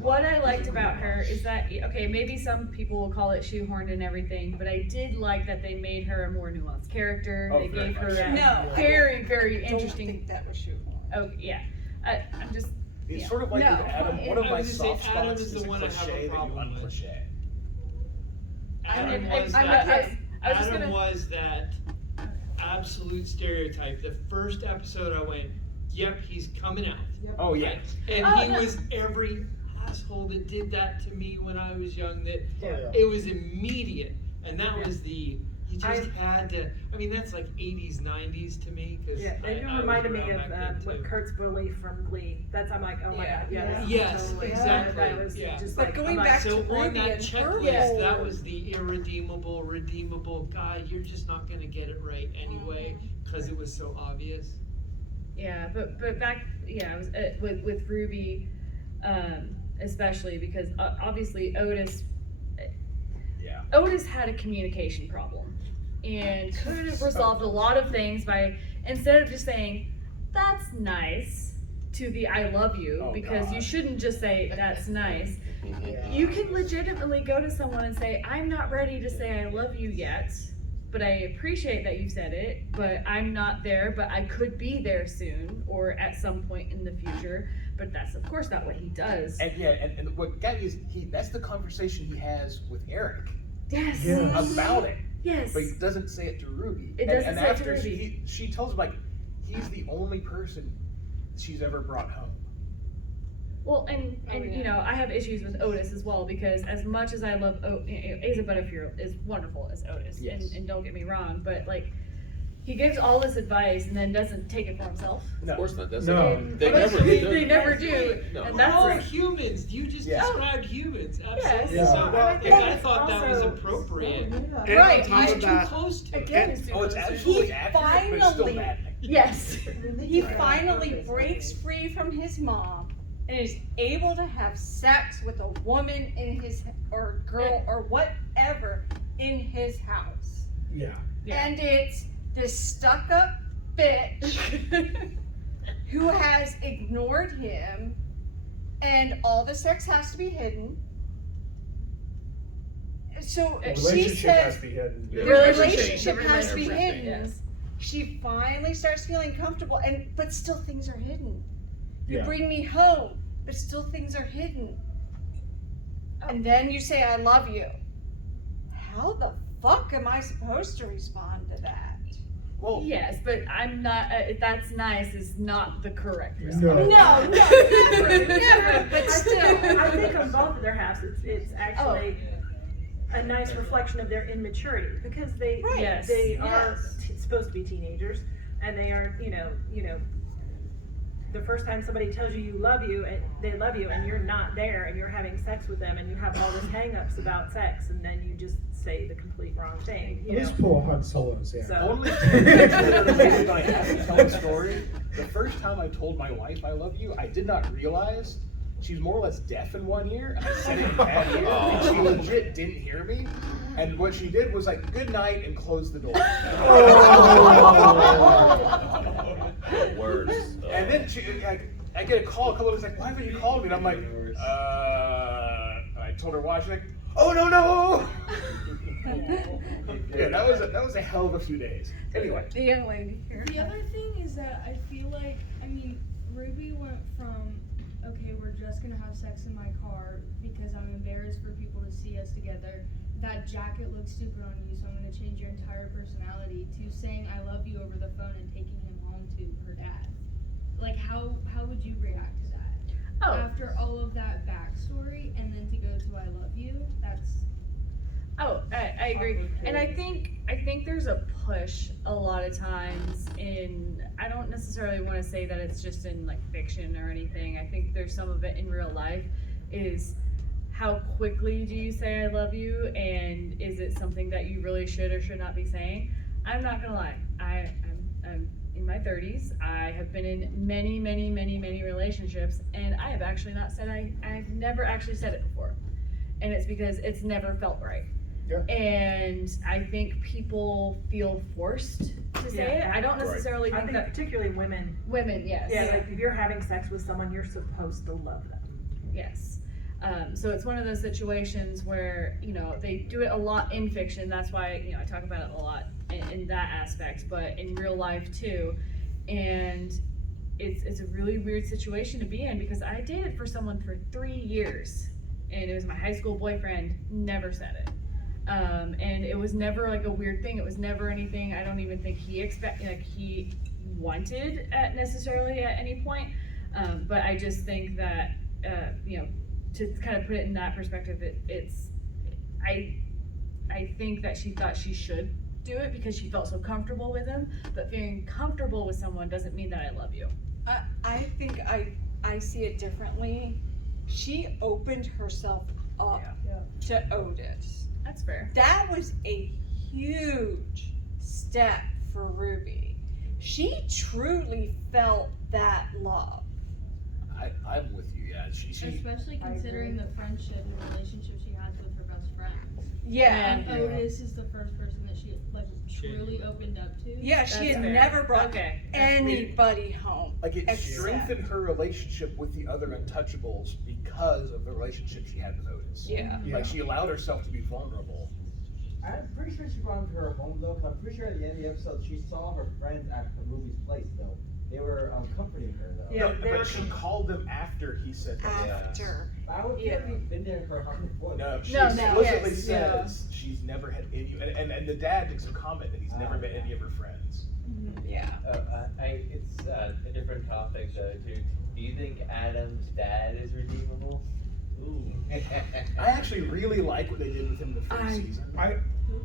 What I liked about her is that, okay, maybe some people will call it shoehorned and everything, but I did like that they made her a more nuanced character. They gave her a very, very interesting. I don't think that was shoehorned. Oh yeah, I'm just. It's sort of like with Adam. One of my soft spots Adam is is the a one I have a cliche that you problem with. uncliche. Adam was that absolute stereotype. The first episode I went, yep, he's coming out. Oh yeah. And he was every asshole that did that to me when I was young. Yeah. It was immediate. And that was you just had to, that's like 80s, 90s to me. Cause Yeah, I it was reminded me around of back then, what too. Kurt's bully from Glee. I'm like, oh my god, yeah. this is Yes, totally, exactly. That was just But like, going I'm back like, So to on Ruby that and checklist, her that role. was the irredeemable, redeemable guy. You're just not gonna get it right anyway, because it was so obvious. Yeah, but back, I was with Ruby, especially because obviously Otis had a communication problem and could have resolved a lot of things by, instead of just saying, that's nice, to the I love you, because you shouldn't just say that's nice. You can legitimately go to someone and say, I'm not ready to say I love you yet, but I appreciate that you said it, but I'm not there, but I could be there soon or at some point in the future. But that's of course not what he does. And what got me is that's the conversation he has with Eric. Yes. About it. Yes. But he doesn't say it to Ruby. It doesn't and say it to after Ruby. she tells him, like, he's the only person she's ever brought home. Well, and I have issues with Otis as well, because as much as I love Asa Butterfield is wonderful as Otis, Yes. and don't get me wrong, but like he gives all this advice and then doesn't take it for himself. No. Of course not. That's No. They never do. No. And We're that's all like, humans. You just described humans. Absolutely. Yes. So, Yeah. and I thought that was appropriate. Right. He's too close to it. Again, It's absolutely accurate, but it's still finally- maddening. yes. He finally breaks free from his mom and is able to have sex with a woman in his, or girl, or whatever, in his house. Yeah. And it's this stuck-up bitch who has ignored him, and all the sex has to be hidden. So The she relationship has says to be hidden. the Relationship. relationship has to be Everything, hidden. yes. She finally starts feeling comfortable, but still things are hidden. You Yeah. bring me home, but still things are hidden. And then you say, I love you. How the fuck am I supposed to respond to that? Well, Yes, but I'm not. That's nice is not the correct response. No. No, never, but still. I think on both of their halves, it's actually a nice reflection of their immaturity, because they Right. Yes. they are Yes. supposed to be teenagers, and they are the first time somebody tells you love you and they love you and you're not there and you're having sex with them and you have all this hang-ups about sex, and then you just say the complete wrong thing. At least pull a Han Solo, yeah. So- Only teenagers that are raised by half to tell a story The first time I told my wife I love you, I did not realize she's more or less deaf in one ear, and I said it in bad ear, and she legit didn't hear me. And what she did was like, good night, and close the door. Worse. And then I get a call a couple of days like, why haven't you called me? And I'm like, I told her why. She's like, oh no. Yeah, that was a hell of a few days. Anyway. The young lady here. The other thing is that I feel like, I mean, Ruby went from, okay, we're just gonna have sex in my car because I'm embarrassed for people to see us together. That jacket looks stupid on you, so I'm gonna change your entire personality, to saying I love you over the phone and taking him home to her dad. Like, how would you react to that? Oh. After all of that backstory, and then to go to I love you, that's... Oh, I agree. And I think there's a push a lot of times in, I don't necessarily want to say that it's just in like fiction or anything. I think there's some of it in real life, is how quickly do you say I love you, and is it something that you really should or should not be saying? I'm not gonna lie, I'm in my 30s. I have been in many relationships, and I have actually not said I've never actually said it before. And it's because it's never felt right. Yeah. And I think people feel forced to say it. I don't necessarily I think think that particularly women. women, yes. Yeah, like if you're having sex with someone, you're supposed to love them. Yes. So it's one of those situations where, you know, they do it a lot in fiction. That's why, you know, I talk about it a lot in that aspect, but in real life too. And it's a really weird situation to be in, because I dated for someone for 3 years, and it was my high school boyfriend. Never said it. And it was never like a weird thing. It was never anything I don't even think he wanted necessarily at any point. But I just think that, you know, to kind of put it in that perspective, I think that she thought she should do it because she felt so comfortable with him, but feeling comfortable with someone doesn't mean that I love you. I think I see it differently. She opened herself up to Otis. That's fair. That was a huge step for Ruby. She truly felt that love. I'm with you, yeah. She Especially considering the friendship and relationship she has with her best friend. Yeah. And Otis is the first person that she like truly opened up to. Yeah, she had never brought anybody home. Like, it except- strengthened her relationship with the other Untouchables because of the relationship she had with Otis. Yeah. Like, she allowed herself to be vulnerable. I'm pretty sure she brought him to her home though, 'cause I'm pretty sure at the end of the episode she saw her friends at Ruby's place though. They were comforting her though. Yeah, but she called them after he said that. After. I would think we've been there for her before. No, she explicitly says she's never had any, and the dad makes a comment that he's never met any of her friends. Yeah. It's a different topic though too. Do you think Adam's dad is redeemable? Ooh. I actually really like what they did with him in the first season.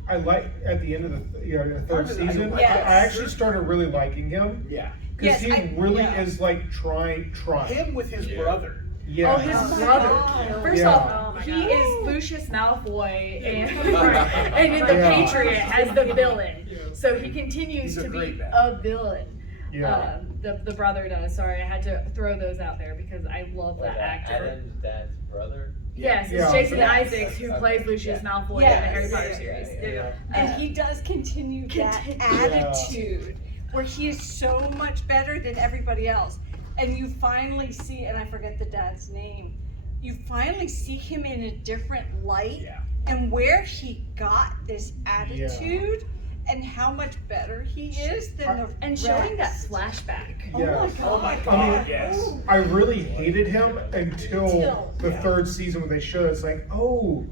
I like at the end of the third season. I actually started really liking him. Yeah. Because he really is like trying. Him with his brother. Yeah. Oh, his brother. First off, he is Lucius Malfoy and in The Patriot as the villain. So he continues to be a villain. Yeah. The brother does. Sorry, I had to throw those out there because I love that actor. Adam's dad's brother? Yes, it's Jason Isaacs who plays Lucius Malfoy in the Harry Potter series. And he does continue that attitude where he is so much better than everybody else. And you finally see, and I forget the dad's name, you finally see him in a different light and where he got this attitude and how much better he is than the and showing that flashback. Oh my god. I mean, yes. I really hated him until the third season when they showed us like, oh,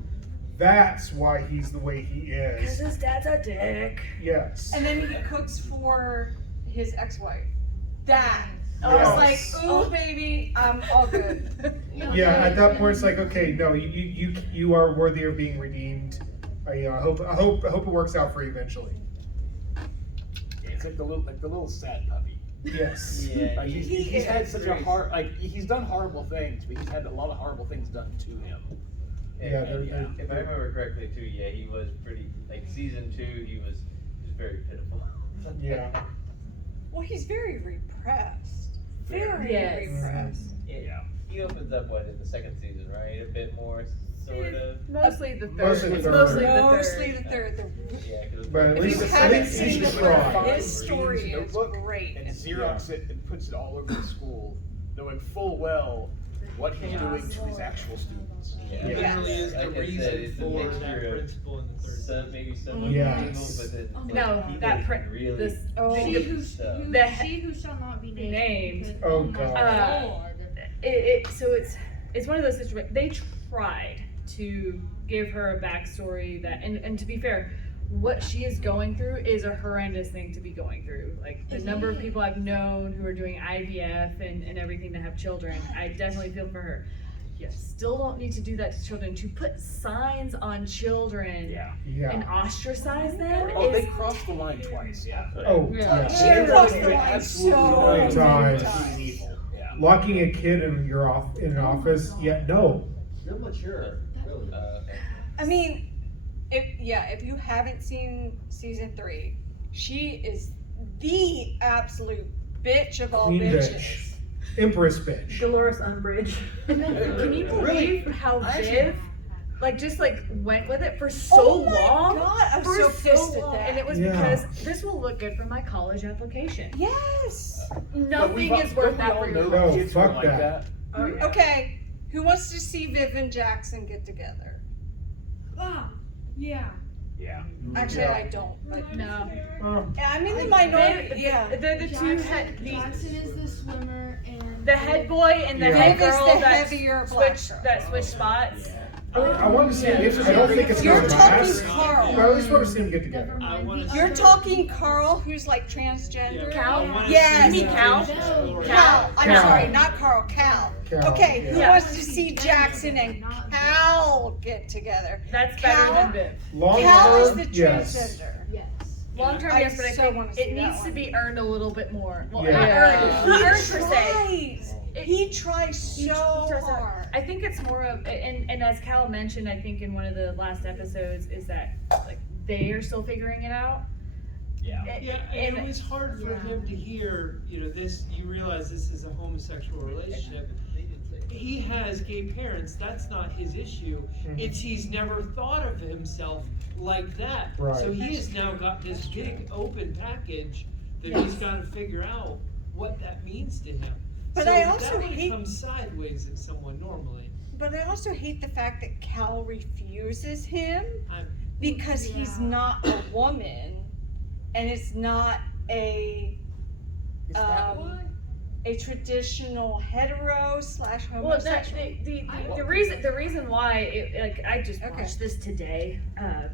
that's why he's the way he Because is. his dad's a dick. Yes. And then he cooks for his ex-wife. That. I Yes. was like, ooh, baby, I'm all good. Yeah, at that point it's like, okay, no, you are worthy of being redeemed. I hope it works out for you eventually. Yeah, it's like the little sad puppy. Yes. Yeah. Like he's had such a he's done horrible things, but he's had a lot of horrible things done to him. Yeah, If I remember correctly too, yeah, he was pretty, like season 2, he was very pitiful. Yeah. Well, he's very repressed. Very Yes. repressed. Yeah. He opens up in the second season, right? A bit more, sort of. Mostly the third. Mostly the It's third. mostly the third. Mostly the third. Yeah, because But at If least you I haven't think seen he the tried. third, his story is Notebook great. and Xerox it and puts it all over the school, knowing full well what he's doing to his actual students. Yeah. It Yes. really is the Like I said, reason it's a for mixture that of principle in the third. some, maybe some Yes. people, but then No, like, he that does print. really This. Oh. She the- who, stuff. The she who shall not be named. named. because- Oh, my God. So it's one of those situations. They tried to give her a backstory that, and to be fair, what she is going through is a horrendous thing to be going through. Like the number of people I've known who are doing IVF and everything to have children, I definitely feel for her. You still don't need to do that to children. To put signs on children Yeah. and ostracize them Oh, they is crossed the line twice. Yeah. Oh, Yeah. yeah. She crossed the line Absolutely so right. many Times. times. Evil. Yeah. Locking a kid in in an office, yeah, no. You're mature, really. I mean, if you haven't seen season 3, she is the absolute bitch of all Queen bitches. bitch. Empress bitch. Dolores Umbridge. Can you believe how I Viv, just went with it for so Oh my long? God, I'm For so pissed at long. that. And it was Yeah. because this will look good for my college application. Yes. Nothing is worth that for your No, kids were fuck like that. Oh, yeah. Okay, who wants to see Viv and Jackson get together? Ah, yeah. Yeah. Actually, Yeah. I don't. But No. I'm in the minority. Yeah. They're the two head. Jackson is the swimmer and The head boy and the Yeah. head Viv is girl the that heavier black switched girl. spots. I want to see him get. I don't think it's You're gonna talking last. Carl. But I at least want to see them get together. Never I mind. wanna the see- You're other- talking Carl, who's like transgender. Cal? I wanna Yes. see You mean Cal? Cal? Cal. I'm Cal. sorry, not Carl. Cal. Cal, Okay, who yeah. wants to see Jackson and Cal get together? That's Cal? better than Viv. Long Cal is term, the yes. transgender. Yes. Long term, I yes, but I so think wanna see it that needs to one. be earned a little bit more. Well, Yeah. not earned, not earned per se. tries. He tries He so tries to- hard. I think it's more of, and as Cal mentioned, I think in one of the last episodes, is that like they are still figuring it out. Yeah. Yeah, and it was hard for him to hear, this, you realize this is a homosexual relationship. He has gay parents, that's not his issue. It's he's never thought of himself like that. Right. So he has now got this big open package that he's gotta figure out what that means to him. But So I also that would hate- come sideways at someone normally. But I also hate the fact that Cal refuses him I'm- because he's not a woman, and it's not a Is that Um, why? a traditional hetero / Well, homosexual. the reason why I just watched this today,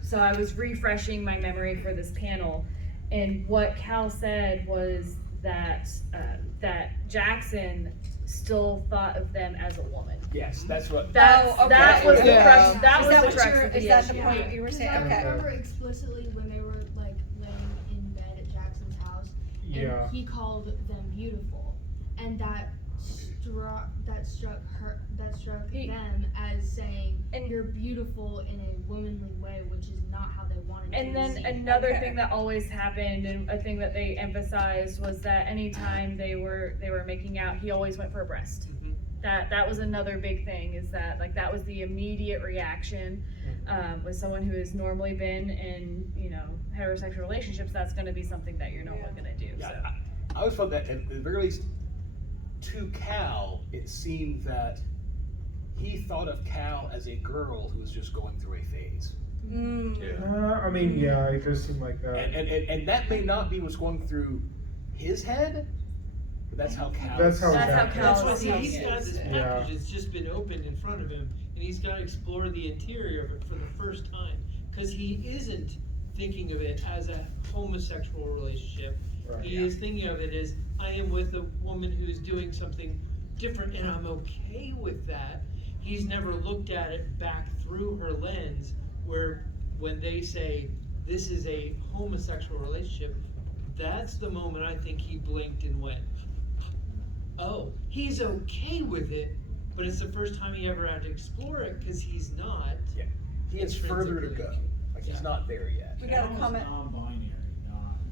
so I was refreshing my memory for this panel, and what Cal said was that that Jackson still thought of them as a woman. Yes, that's what. That was the crux. That Is was that the what crux you're- of the is that issue. the point you were saying? I Okay. remember explicitly when they were like laying in bed at Jackson's house, and Yeah. he called them beautiful, and that struck them as saying, "You're beautiful in a womanly way," which is not how they wanted to And then see. another thing that always happened, and a thing that they emphasized, was that anytime they were making out, he always went for a breast. That was another big thing, is that that was the immediate reaction with someone who has normally been in heterosexual relationships. That's going to be something that you're normally going to do. Yeah, So. I always felt that at the very least, to Cal, it seemed that he thought of Cal as a girl who was just going through a phase. I mean, yeah, it does seem like that. And that may not be what's going through his head, but that's how Cal. That's how That's why sees he's it. got this package, Yeah. it's just been opened in front of him, and he's got to explore the interior of it for the first time, because he isn't thinking of it as a homosexual relationship. Right. He is thinking of it as, I am with a woman who's doing something different, and I'm okay with that. He's never looked at it back through her lens, where when they say, this is a homosexual relationship, that's the moment I think he blinked and went, oh, he's okay with it, but it's the first time he ever had to explore it, because he's not. Yeah. He has further to go. Like he's not there yet. We got a comment. Non-binary,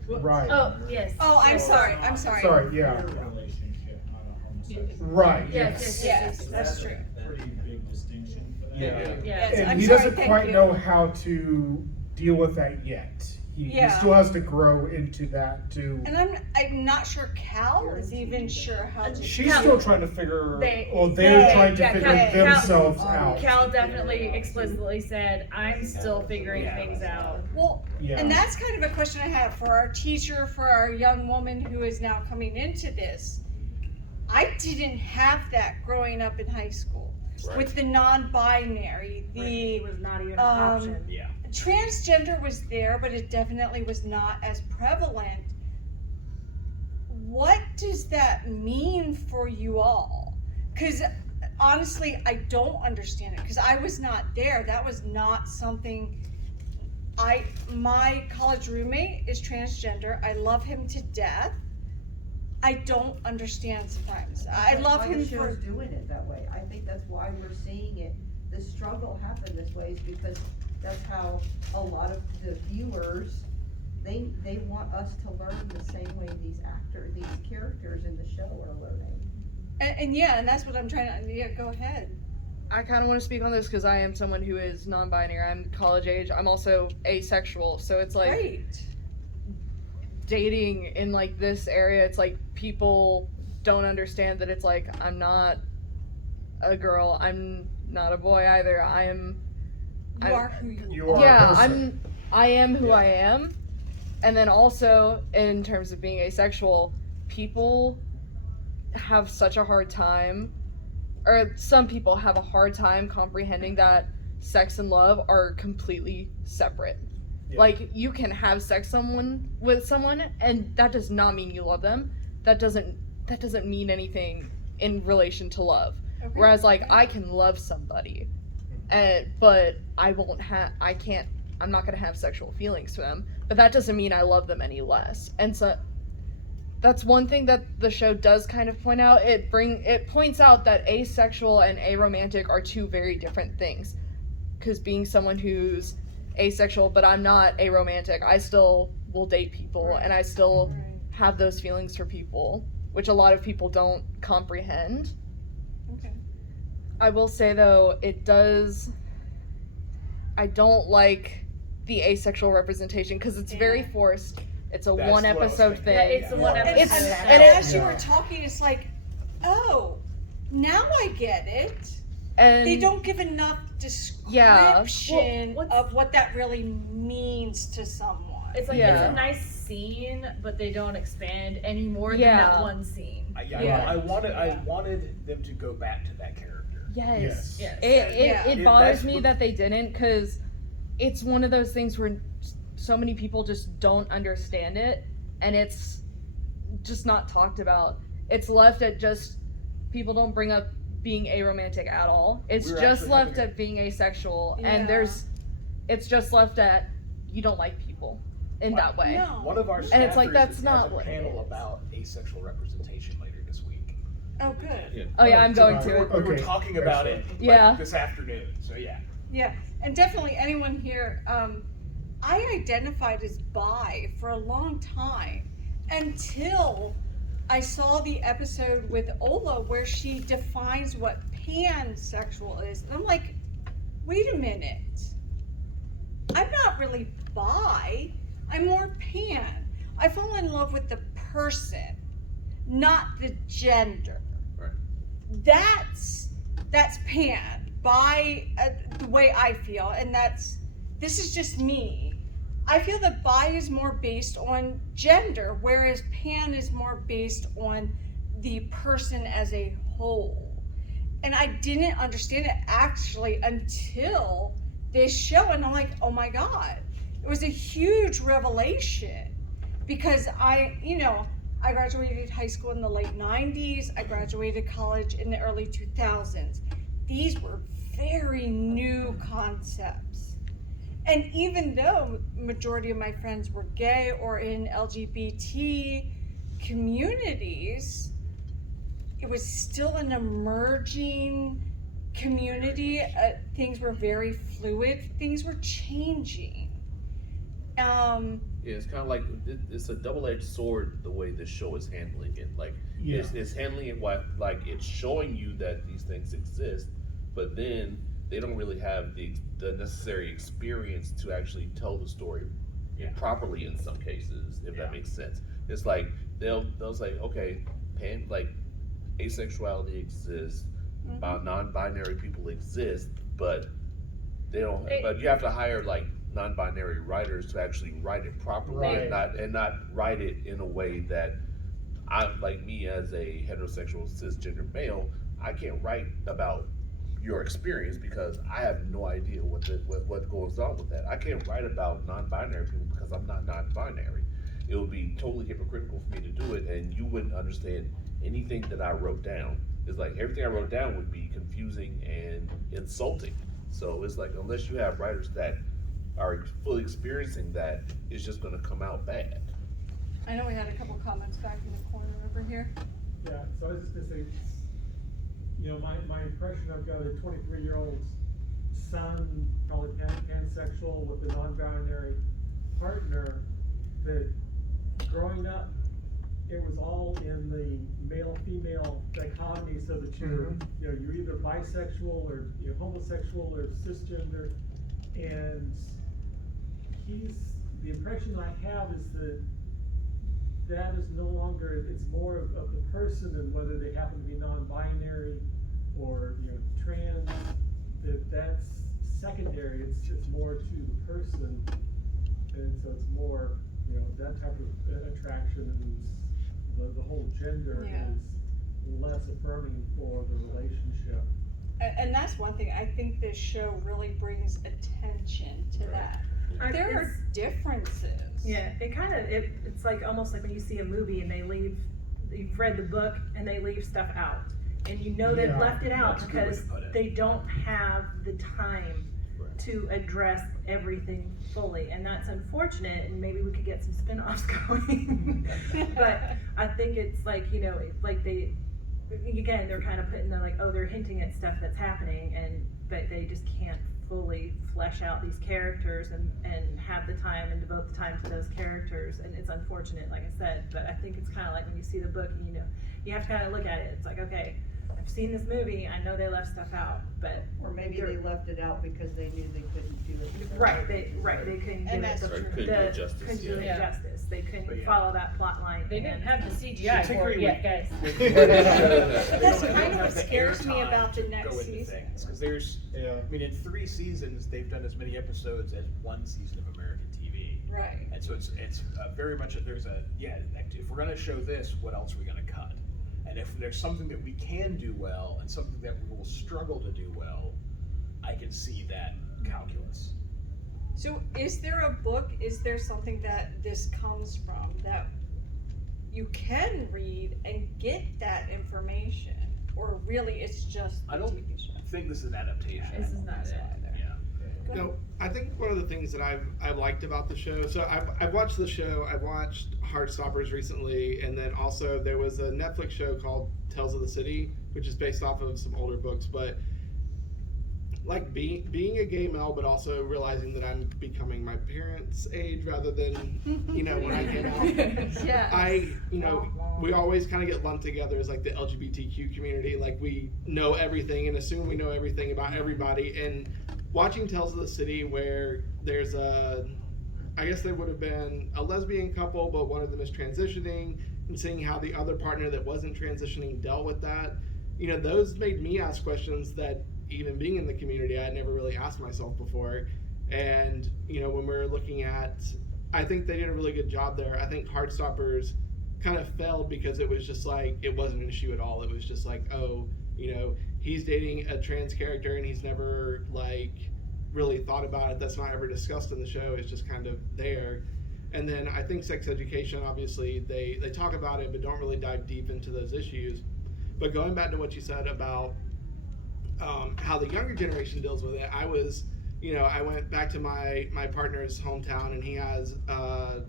Right. Oh, yes. Oh, I'm sorry, I'm sorry. Sorry, yeah. Relationship, not a homosexual. Right, Yes, yes. Yes, that's true. Pretty big distinction for that. Yeah. Yes, And I'm he sorry, doesn't thank quite you. know how to deal with that yet. He Yeah. still has to grow into that too. And I'm not sure Cal is even sure how to. She's Cal- still trying to figure, They- or they're trying to yeah, figure Cal- themselves out. Cal definitely explicitly said, I'm still figuring Yeah. things out. Well, Yeah. and that's kind of a question I have for our teacher, for our young woman who is now coming into this. I didn't have that growing up in high school. Right. With the non-binary, the It was not even an um, option. Yeah. transgender was there, but it definitely was not as prevalent. What does that mean for you all? Because honestly, I don't understand it because I was not there. That was not something. My college roommate is transgender. I love him to death. I don't understand sometimes. I love That's why him the for. show's doing it that way. I think that's why we're seeing it, the struggle happen this way, is because that's how a lot of the viewers, they want us to learn the same way these characters in the show are learning. And yeah, and that's what I'm trying to. Yeah, go ahead. I kind of want to speak on this because I am someone who is non-binary. I'm college age. I'm also asexual, so it's like Great. dating in like this area. It's like people don't understand that it's like I'm not a girl. I'm not a boy either. You are who you You are. Yeah, a person. I am who I am. And then also in terms of being asexual, people have such a hard time, or some people have a hard time comprehending that sex and love are completely separate. Yeah. Like you can have sex with someone and that does not mean you love them. That doesn't mean anything in relation to love. Okay. Whereas like I can love somebody, but I'm not gonna have sexual feelings for them, but that doesn't mean I love them any less. And so that's one thing that the show does kind of point out. It points out that asexual and aromantic are two very different things. Because being someone who's asexual, but I'm not aromantic, I still will date people, Right. and I still Right. have those feelings for people, which a lot of people don't comprehend. Okay. I will say though, I don't like the asexual representation because it's very forced. It's a That's one what I was episode thinking. thing. Yeah, it's the one And, episode. and it- as you were talking, it's like, oh, now I get it. And They don't give enough Yeah. description Well, of what that really means to someone. It's like Yeah. it's a nice scene, but they don't expand any more than Yeah. that one scene. Yeah. I wanted them to go back to that character. Yes. Yes. Yeah. It Yeah, bothers that's me what- that they didn't, because it's one of those things where so many people just don't understand it, and it's just not talked about. It's left at just people don't bring up being aromantic at all. It's We were just actually left having at being asexual, Yeah. and it's just left at you don't like people in that way. No. One of our And it's like, staffers that's has not a what it panel is. about asexual representation later this week. Oh, good. Oh yeah, I'm going We to. were Okay. talking about it like, Yeah. this afternoon. So yeah. Yeah, and definitely anyone here, I identified as bi for a long time until I saw the episode with Ola where she defines what pansexual is. And I'm like, wait a minute. I'm not really bi. I'm more pan. I fall in love with the person, not the gender. Right. That's pan by the way I feel, and this is just me. I feel that bi is more based on gender, whereas pan is more based on the person as a whole. And I didn't understand it actually until this show, and I'm like, oh my God. It was a huge revelation because I graduated high school in the late 90s. I graduated college in the early 2000s. These were very new concepts. And even though majority of my friends were gay or in LGBT communities, it was still an emerging community. Things were very fluid. Things were changing. Yeah, it's kind of like it's a double-edged sword the way this show is handling it. Like Yeah. it's handling it like it's showing you that these things exist, but then they don't really have the necessary experience to actually tell the story properly in some cases, if that makes sense. It's like they'll say, okay, asexuality exists, non-binary people exist, but they don't. But you have to hire like non-binary writers to actually write it properly, and not write it in a way that I'm like me as a heterosexual cisgender male. I can't write about your experience because I have no idea what goes on with that. I can't write about non-binary people because I'm not non-binary. It would be totally hypocritical for me to do it, and you wouldn't understand anything that I wrote down. It's like everything I wrote down would be confusing and insulting. So it's like unless you have writers that are fully experiencing that, it's just going to come out bad. I know we had a couple comments back in the corner over here. Yeah, so I was just gonna say, you know, my impression, I've got a 23-year-old son, probably pansexual with a non-binary partner, that growing up, it was all in the male-female dichotomy, so that you're either bisexual or you're homosexual or cisgender, and the impression I have is that is no longer, it's more of the person and whether they happen to be non-binary or, you know, trans, that's secondary, it's more to the person, and so it's more, you know, that type of attraction, and the whole gender is less affirming for the relationship. And that's one thing, I think this show really brings attention to that. There are differences. Yeah, it's like almost like when you see a movie and you've read the book and they leave stuff out. And you know they've left it out because they don't have the time to address everything fully. And that's unfortunate, and maybe we could get some spin-offs going. But I think it's like, you know, like they're kind of putting they're hinting at stuff that's happening, but they just can't fully flesh out these characters and have the time and devote the time to those characters, and it's unfortunate, like I said, but I think it's kind of like when you see the book and, you know, you have to kind of look at it, it's like, okay, I've seen this movie, I know they left stuff out, but. Or maybe they left it out because they knew they couldn't do it. Right, they couldn't do it. Couldn't do it justice, they couldn't follow that plot line. They didn't have the CGI for it yet, guys. That's kind of what scares me about the next season. Because there's, I mean, in 3 seasons, they've done as many episodes as 1 season of American TV. Right. And so it's very much, if we're gonna show this, what else are we gonna cut? And if there's something that we can do well and something that we will struggle to do well, I can see that calculus. So is there a book, is there something that this comes from that you can read and get that information? Or really it's just the TV show? I think this is an adaptation. This is not it. No, I think one of the things that I've liked about the show, so I've watched the show, I've watched Heartstoppers recently, and then also there was a Netflix show called Tales of the City, which is based off of some older books, but like being a gay male, but also realizing that I'm becoming my parents' age rather than, you know, when I came out. Yes. We always kind of get lumped together as like the LGBTQ community, like we know everything and assume we know everything about everybody, and watching Tales of the City where there's I guess there would have been a lesbian couple, but one of them is transitioning, and seeing how the other partner that wasn't transitioning dealt with that, you know, those made me ask questions that even being in the community, I had never really asked myself before. And, you know, when we're looking at, I think they did a really good job there. I think Heartstoppers kind of failed because it was just like, it wasn't an issue at all. It was just like, oh, you know, he's dating a trans character and he's never like really thought about it. That's not ever discussed in the show. It's just kind of there. And then I think Sex Education, obviously they talk about it, but don't really dive deep into those issues. But going back to what you said about how the younger generation deals with it, I went back to my partner's hometown, and he has, I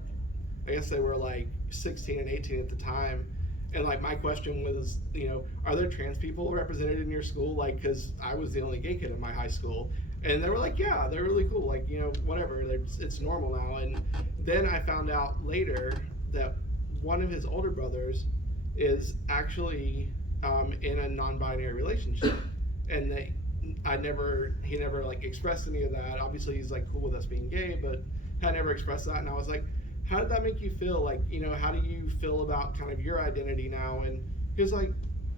guess they were like 16 and 18 at the time. And like my question was, you know, are there trans people represented in your school? Like, cause I was the only gay kid in my high school. And they were like, yeah, they're really cool. Like, you know, whatever, it's normal now. And then I found out later that one of his older brothers is actually in a non-binary relationship, and that he never like expressed any of that. Obviously, he's like cool with us being gay, but had never expressed that. And I was like, how did that make you feel? Like, you know, how do you feel about kind of your identity now? And he was like,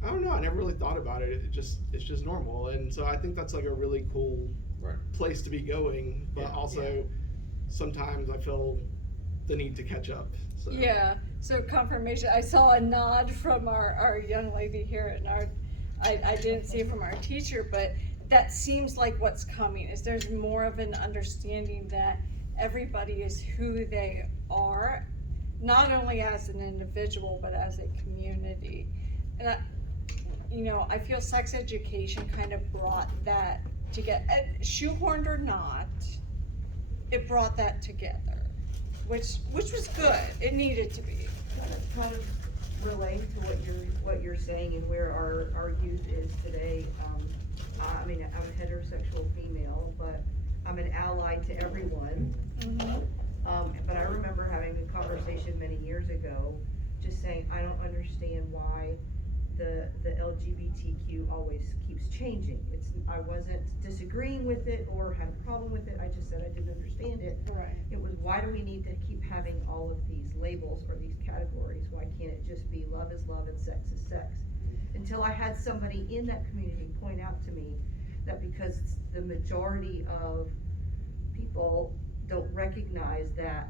I don't know, I never really thought about it. It's just normal. And so I think that's like a really cool place to be going, but also sometimes I feel the need to catch up. So. Yeah, so confirmation, I saw a nod from our young lady here, and I didn't see it from our teacher, but that seems like what's coming, is there's more of an understanding that everybody is who they are, not only as an individual, but as a community. And I feel sex education kind of brought that together, shoehorned or not, it brought that together, which was good. It needed to be. Kind of relate to what you're saying and where our youth is today. I mean, I'm a heterosexual female, but I'm an ally to everyone. But I remember having a conversation many years ago, just saying, I don't understand why the LGBTQ always keeps changing. I wasn't disagreeing with it or had a problem with it, I just said I didn't understand it. Right. It was, why do we need to keep having all of these labels or these categories? Why can't it just be love is love and sex is sex? Until I had somebody in that community point out to me that because the majority of people don't recognize that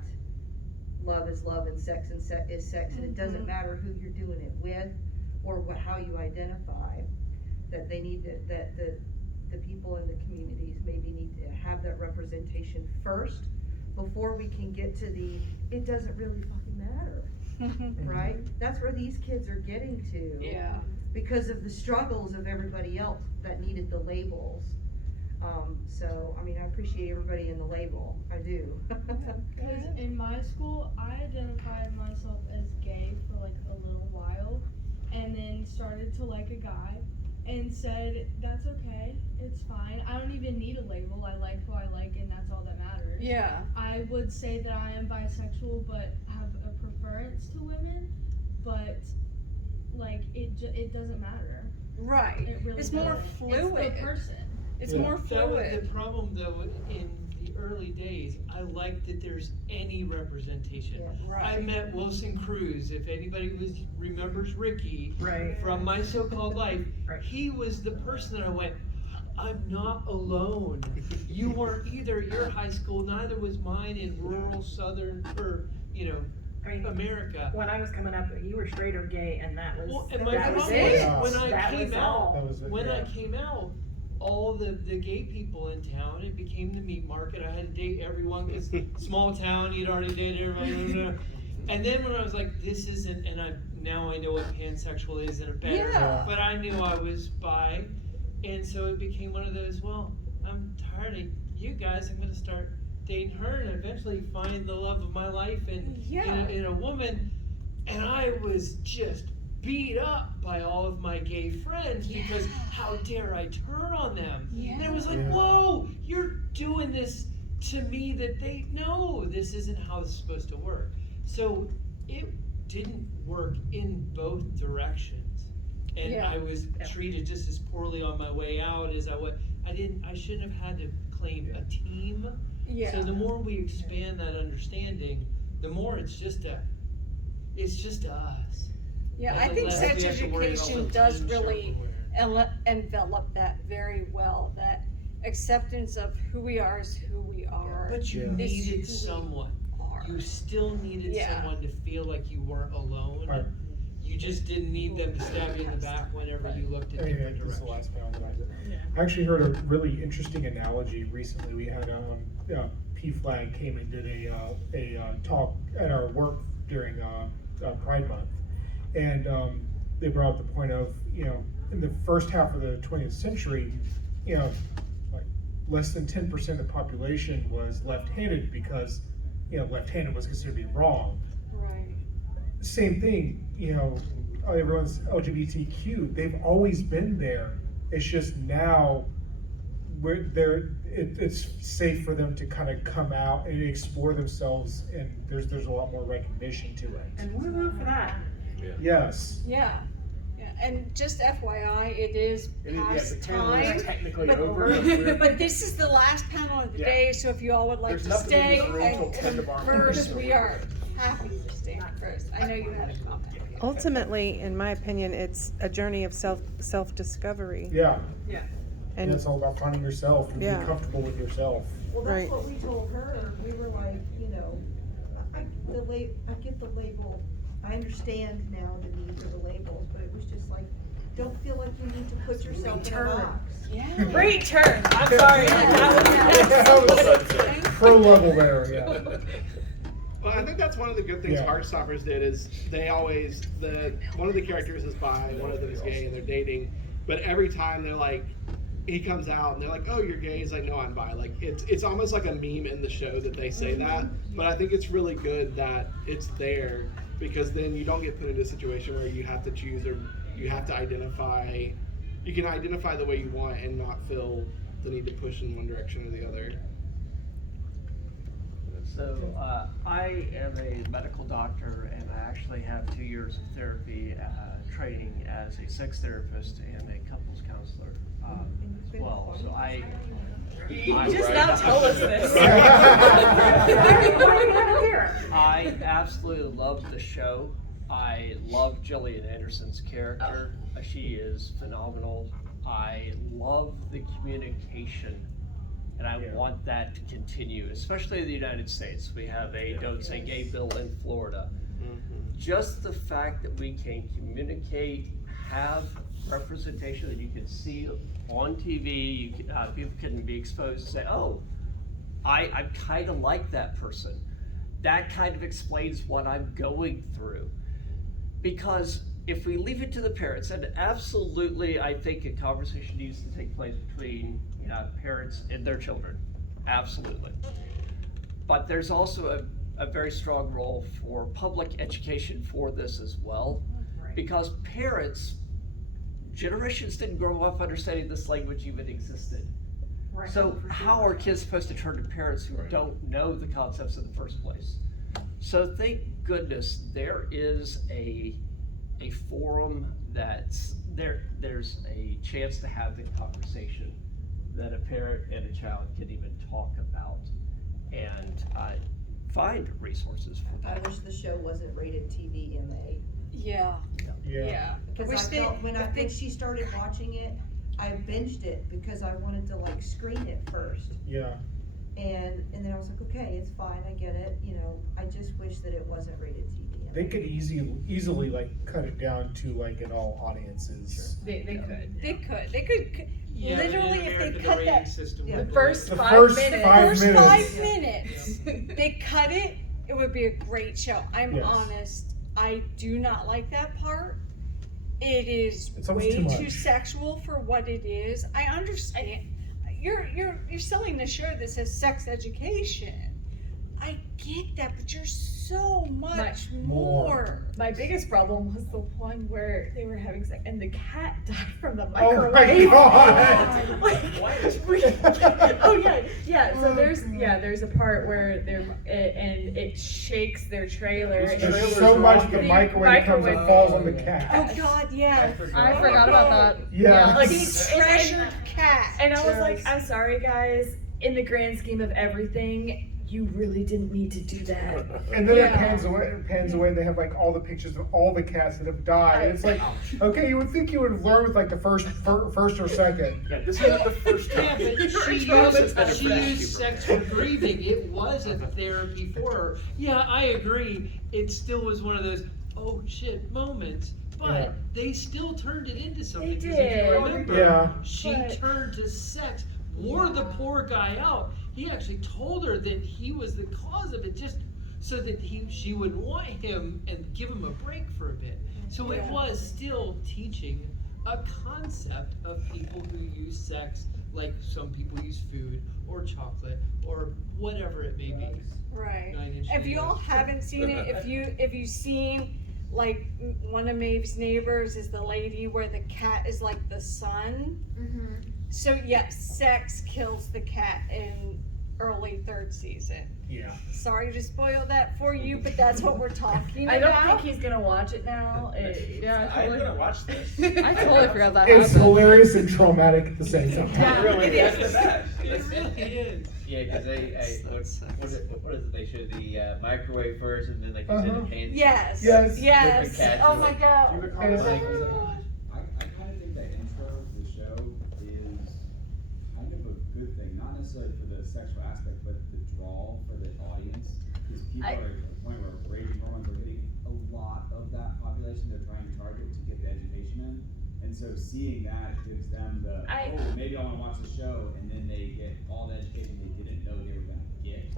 love is love and sex is sex, and it doesn't matter who you're doing it with or how you identify, that they need that the people in the communities maybe need to have that representation first before we can get to it doesn't really fucking matter. Right? That's where these kids are getting to. Yeah. Because of the struggles of everybody else that needed the labels. So, I mean, I appreciate everybody in the label. I do. Because in my school, I identified myself as gay for like a little while, and then started to like a guy, and said, that's okay, it's fine. I don't even need a label. I like who I like, and that's all that matters. Yeah. I would say that I am bisexual, but have a preference to women, but like it doesn't matter. Right. It really It's more doesn't. fluid. It's the person. It's more That was fluid. the problem though in the early days. I like that there's any representation. I met Wilson Cruz. If anybody remembers Ricky from My So-Called Life, he was the person that I went, I'm not alone. You weren't either at your high school, neither was mine in rural southern America. When I was coming up, you were straight or gay, and that was Well, and my that was problem it. was when I That came was out, all. I came out, all the gay people in town, it became the meat market. I had to date everyone because small town, you'd already dated everyone. And then when I was like, this isn't, and now I know what pansexual is and a better, but I knew I was bi, and so it became one of those. Well, I'm tired of you guys. I'm going to start dating her and eventually find the love of my life in a woman. And I was just beat up by all of my gay friends because how dare I turn on them? And it was like, whoa, you're doing this to me that they know this isn't how this is supposed to work. So it didn't work in both directions. And I was treated just as poorly on my way out as I would. I shouldn't have had to claim a team. So the more we expand that understanding, the more it's just us. Yeah, And I the think less sex we have to worry about education what does teams really envelop that very well. That acceptance of who we are is who we are. But you is who needed we someone. are. You still needed Yeah. someone to feel like you weren't alone. You just didn't need them to stab you in the back whenever you looked at different This is the directions. last panel that I did. I actually heard a really interesting analogy recently. We had PFLAG came and did a talk at our work during Pride Month, and they brought up the point of in the first half of the 20th century, like less than 10% of the population was left-handed because left-handed was considered to be wrong. Right. Same thing, everyone's LGBTQ, they've always been there. It's just now it's safe for them to kind of come out and explore themselves, and there's a lot more recognition to it. And woo for that. Yes. Yeah. And just FYI, it is past the panel is time. technically but, over. but this is the last panel of the day, so if you all would like There's to nothing in stay this room till and 10 tomorrow. converse, we are happy to stay first. I know you had a comment. Ultimately, in my opinion, it's a journey of self-discovery. Yeah. Yeah. And it's all about finding yourself and Yeah. being comfortable with yourself. Well, that's Right. what we told her. We were like, you know, I get the label. I understand now the need for the labels, but it was just like, don't feel like you need to put yourself in a box. Yeah. Great turn. I'm sorry. Pro level there, yeah. Well, I think that's one of the good things Yeah. Heartstoppers did is they always one of the characters is bi, one of them is gay, and they're dating. But every time they're like, he comes out and they're like, "Oh, you're gay." He's like, "No, I'm bi." Like it's almost like a meme in the show that they say that. But I think it's really good that it's there because then you don't get put into a situation where you have to choose or you have to identify. You can identify the way you want and not feel the need to push in one direction or the other. So I am a medical doctor, and I actually have 2 years of therapy training as a sex therapist and a couples counselor as well. So You just now tell us this. I absolutely love the show. I love Gillian Anderson's character. She is phenomenal. I love the communication, and I want that to continue, especially in the United States. We have a Don't Say Gay bill in Florida. Just the fact that we can communicate, have representation that you can see on TV, people can be exposed to say, oh, I kind of like that person. That kind of explains what I'm going through. Because if we leave it to the parents, and absolutely I think a conversation needs to take place between parents and their children, absolutely. But there's also a very strong role for public education for this as well, because parents, generations didn't grow up understanding this language even existed. Right. So how are kids supposed to turn to parents who don't know the concepts in the first place? So thank goodness there is a forum that's there's a chance to have the conversation that a parent and a child can even talk about and find resources for that. I wish the show wasn't rated TVMA. Yeah. Because Wish I they- felt when she started watching it, I binged it because I wanted to like screen it first. Yeah. And then I was like, okay, it's fine, I get it. You know, I just wish that it wasn't rated TVMA. They could easily like cut it down to like in all audiences. They could. They could. Yeah, but Literally, in if America, they the cut rating that. system Yeah. would The blow first it. five minutes. minutes. They cut it. It would be a great show. I'm Yes. honest. I do not like that part. It is It's almost way too much. too sexual for what it is. I understand. You're selling the show that says sex education. I get that, but you're so much more. My biggest problem was the one where they were having sex and the cat died from the Oh microwave. my God. Oh yeah. So there's a part where and it shakes their trailer. and There's so much the microwave comes and falls on the cat. Oh God, yeah. I forgot about that. Yeah. Like The treasured cat. And I was like, I'm sorry guys, in the grand scheme of everything, you really didn't need to do that. And then it pans away, and they have like all the pictures of all the cats that have died. It's like, okay, you would think you would have learned with like the first or second. Yeah, this isn't the first Yeah, time. but she used sex for grieving. It was a therapy for her. Yeah, I agree. It still was one of those oh shit moments. But Yeah. they still turned it into something. 'Cause did. if you remember, Yeah. she turned to sex, wore the poor guy out. He actually told her that he was the cause of it, just so that she would want him and give him a break for a bit. So it was still teaching a concept of people who use sex, like some people use food or chocolate or whatever it may be. Right. 9 Inch If you all Nails. haven't seen it, if you've seen like one of Maeve's neighbors is the lady where the cat is like the sun. So yes, sex kills the cat in early third season. Yeah. Sorry to spoil that for you, but that's what we're talking I about. don't think he's gonna watch it now. Yeah, I'm gonna watch this. I totally forgot that It's happened. hilarious and traumatic at the same time. Yeah, Really, it that's is. the best. It really is. Yeah, because what is it? They show the microwave first, and then like you said, the pan. Yes. Yes. Yes. Different cats Oh and, my like, god. And it's like- I kind of think that intro to the show is kind of a good thing, not necessarily for the sexual aspect, but the draw for the audience. Because people are at the point where raging hormones are hitting a lot of that population they're trying to target to get the education in. And so seeing that gives them the, maybe I want to watch the show, and then they get all the education they didn't know they were going to get in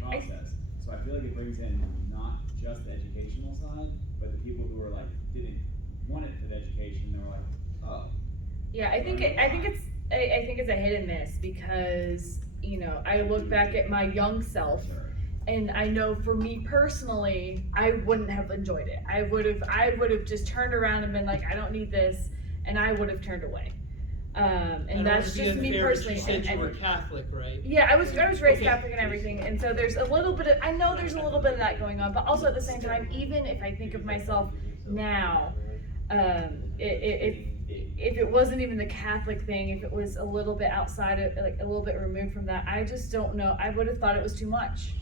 the process. So I feel like it brings in not just the educational side, but the people who are like, didn't want it for the education, they were like, oh. Yeah, I think it's a hit and miss because, you know, I look back at my young self and I know for me personally, I wouldn't have enjoyed it. I would have just turned around and been like, I don't need this, and I would have turned away. And that's just me personally. You said and- you were Catholic, right? Yeah, I was raised Okay. Catholic and everything, and so there's a little bit of, I know there's a little bit of that going on, but also at the same time, even if I think of myself now, if it wasn't even the Catholic thing, if it was a little bit outside of, like a little bit removed from that, I just don't know, I would have thought it was too much.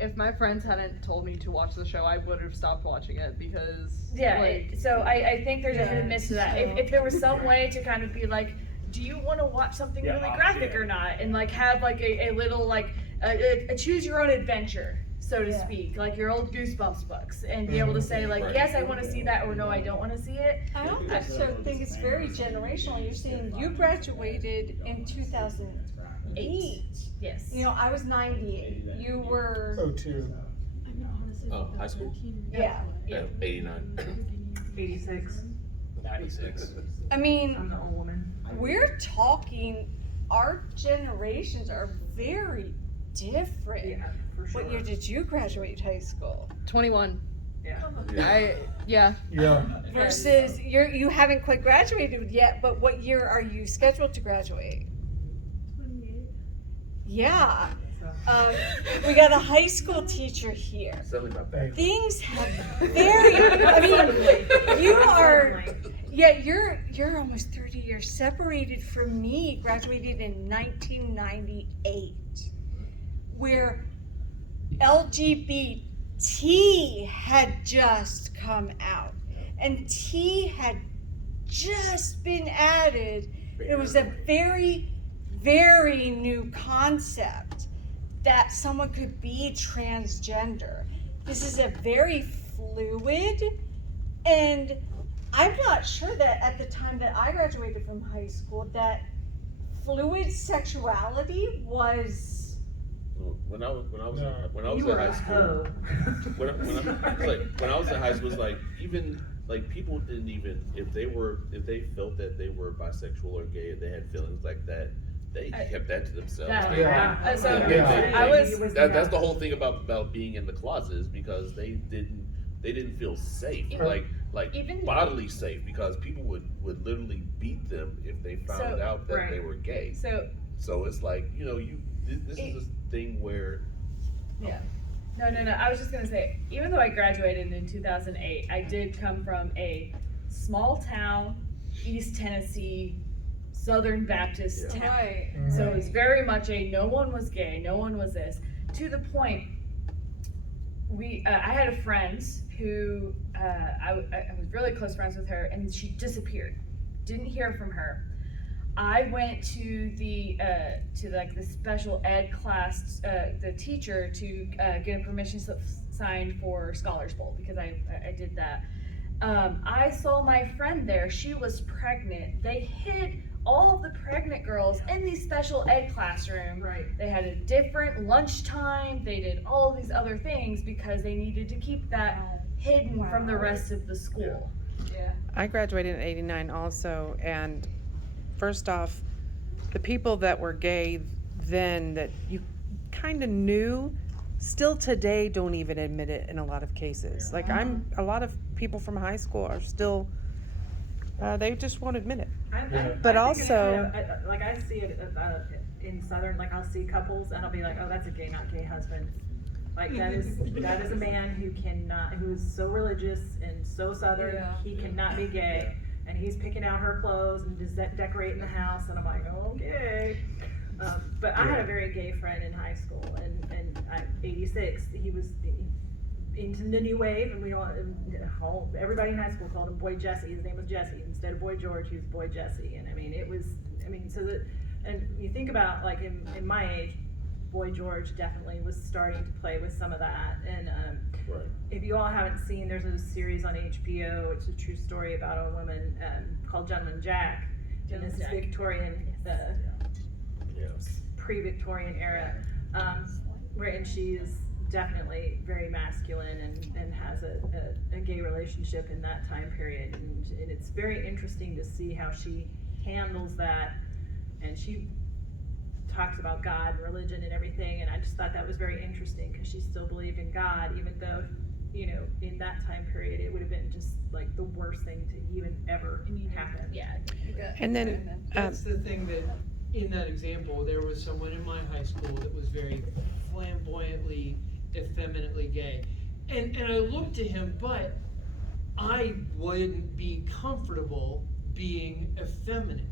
If my friends hadn't told me to watch the show, I would have stopped watching it because Yeah, like, so I think there's a hit and miss to that. If there was some way to kind of be like, do you want to watch something really graphic or not, and like have like a little like a choose your own adventure, so to speak, like your old Goosebumps books, and be able to say like, yes, I want to see that, or no, I don't want to see it. I also think it's very generational. You're saying you graduated in 2008. Yes. You know, I was 98. You were. 02. Oh, high school? Yeah. Yeah, 89. 86. 96. I mean, I'm the old woman. we're talking, our generations are very different. Yeah, for sure. What year did you graduate high school? 21. Yeah. Yeah. Versus you haven't quite graduated yet, but what year are you scheduled to graduate? 28. Yeah. We got a high school teacher here. Certainly not bad. Things have very, I mean, you are, yeah, you're almost 30 years separated from me, graduated in 1998, where LGBT had just come out, and T had just been added. It was a very, very new concept that someone could be transgender. This is a very fluid, and I'm not sure that at the time that I graduated from high school that fluid sexuality was. When I was You in were high a school, hoe. when I was in high school, it's like even like people didn't even if they felt that they were bisexual or gay, if they had feelings like that, they kept that to themselves. That's the whole thing about being in the closet is because they didn't feel safe, like even bodily safe, because people would literally beat them if they found out that they were gay. So it's like, you know, this is a thing where Yeah. No. I was just gonna say, even though I graduated in 2008, I did come from a small town, East Tennessee, Southern Baptist town. Right. So it was very much a no one was gay, no one was this. To the point, I had a friend who I was really close friends with her, and she disappeared. Didn't hear from her. I went to the special ed class, the teacher, to get a permission slip signed for Scholars Bowl, because I did that. I saw my friend there. She was pregnant. They hid all of the pregnant girls in the special ed classroom. Right. They had a different lunchtime. They did all of these other things because they needed to keep that hidden from the rest of the school. Yeah. I graduated in '89 also, and first off, the people that were gay then that you kind of knew, still today don't even admit it in a lot of cases. Like a lot of people from high school are still They just won't admit it. I But think also, it's kind of, like I see it in Southern, like I'll see couples and I'll be like, oh, that's a gay, not gay husband. Like that is a man who is so religious and so Southern, Yeah. he cannot be gay. And he's picking out her clothes and just decorating the house, and I'm like, oh, okay. But I had a very gay friend in high school, and I'm 86. He was into the new wave, and everybody in high school called him Boy Jesse. His name was Jesse instead of Boy George. He was Boy Jesse, and and you think about like in my age, Boy George definitely was starting to play with some of that. And if you all haven't seen, there's a series on HBO. It's a true story about a woman called Gentleman Jack in this Victorian, pre-Victorian era, and she is definitely very masculine and has a gay relationship in that time period. And it's very interesting to see how she handles that. And she talks about God and religion and everything, and I just thought that was very interesting because she still believed in God, even though, in that time period it would have been just like the worst thing to even ever happen. Yeah. and then That's the thing that, in that example, there was someone in my high school that was very flamboyantly, effeminately gay. And I looked to him, but I wouldn't be comfortable being effeminate.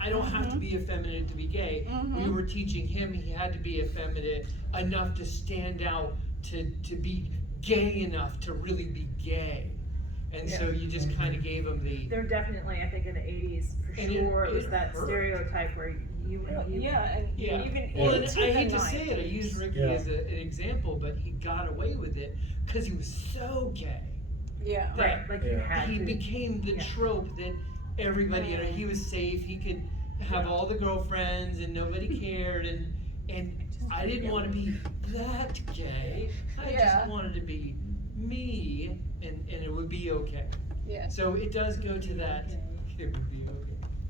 I don't have to be effeminate to be gay. We were teaching him he had to be effeminate enough to stand out, to be gay enough to really be gay. And so you just kind of gave him the... There definitely, I think in the 80s, for sure, it was that hurt. stereotype where you even Well, and into I the hate to say it, I used Ricky as an example, but he got away with it because he was so gay. Yeah. Right, like you had He to. became the trope that everybody, he was safe, he could have all the girlfriends and nobody cared, and I didn't want to be that gay. I just wanted to be me, and it would be okay. Yeah. So it does go to that. It would be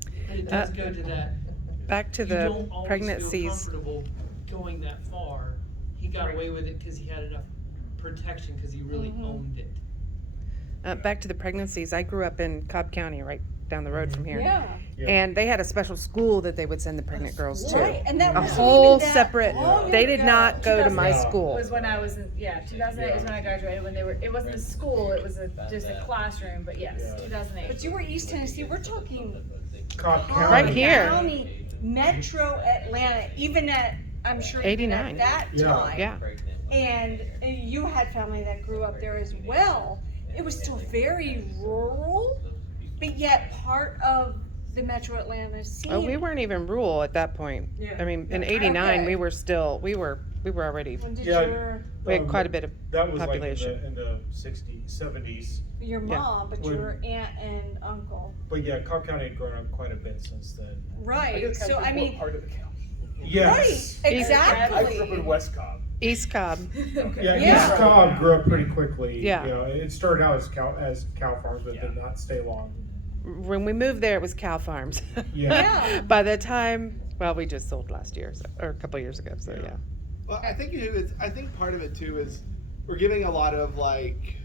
okay. It does go to that. back to You the don't always pregnancies. feel comfortable going that far. He got away with it because he had enough protection because he really owned it. Back to the pregnancies. I grew up in Cobb County, right down the road from here. Yeah. And they had a special school that they would send the pregnant girls to. Right, and that a wasn't whole even that separate. long They did ago. not go to my 2008 school. Was when I was in, 2008 is when I graduated. When it wasn't a school, it was just a classroom. But yes, 2008. But you were East Tennessee. We're talking Cobb County. Right here. County, Metro Atlanta. Even I'm sure even 89. at that time. Yeah. And you had family that grew up there as well. It was still very rural, but yet part of the Metro Atlanta scene. Oh, we weren't even rural at that point. Yeah. I mean, in Okay. '89, we were already. When did We had quite a bit of that was population. like in the 60s, 70s. your mom, but When- your aunt and uncle. But yeah, Cobb County had grown up quite a bit since then. Right. So I mean, part of the county. Yes. right, exactly. I grew up in West Cobb. East Cobb. Yeah, East Cobb grew up pretty quickly. Yeah. You know, it started out as cow farms, but did not stay long. When we moved there, it was cow farms. Yeah. Yeah. By the time, well, we just sold last year, or a couple years ago. So yeah. Well, I think I think part of it too is we're giving a lot of like,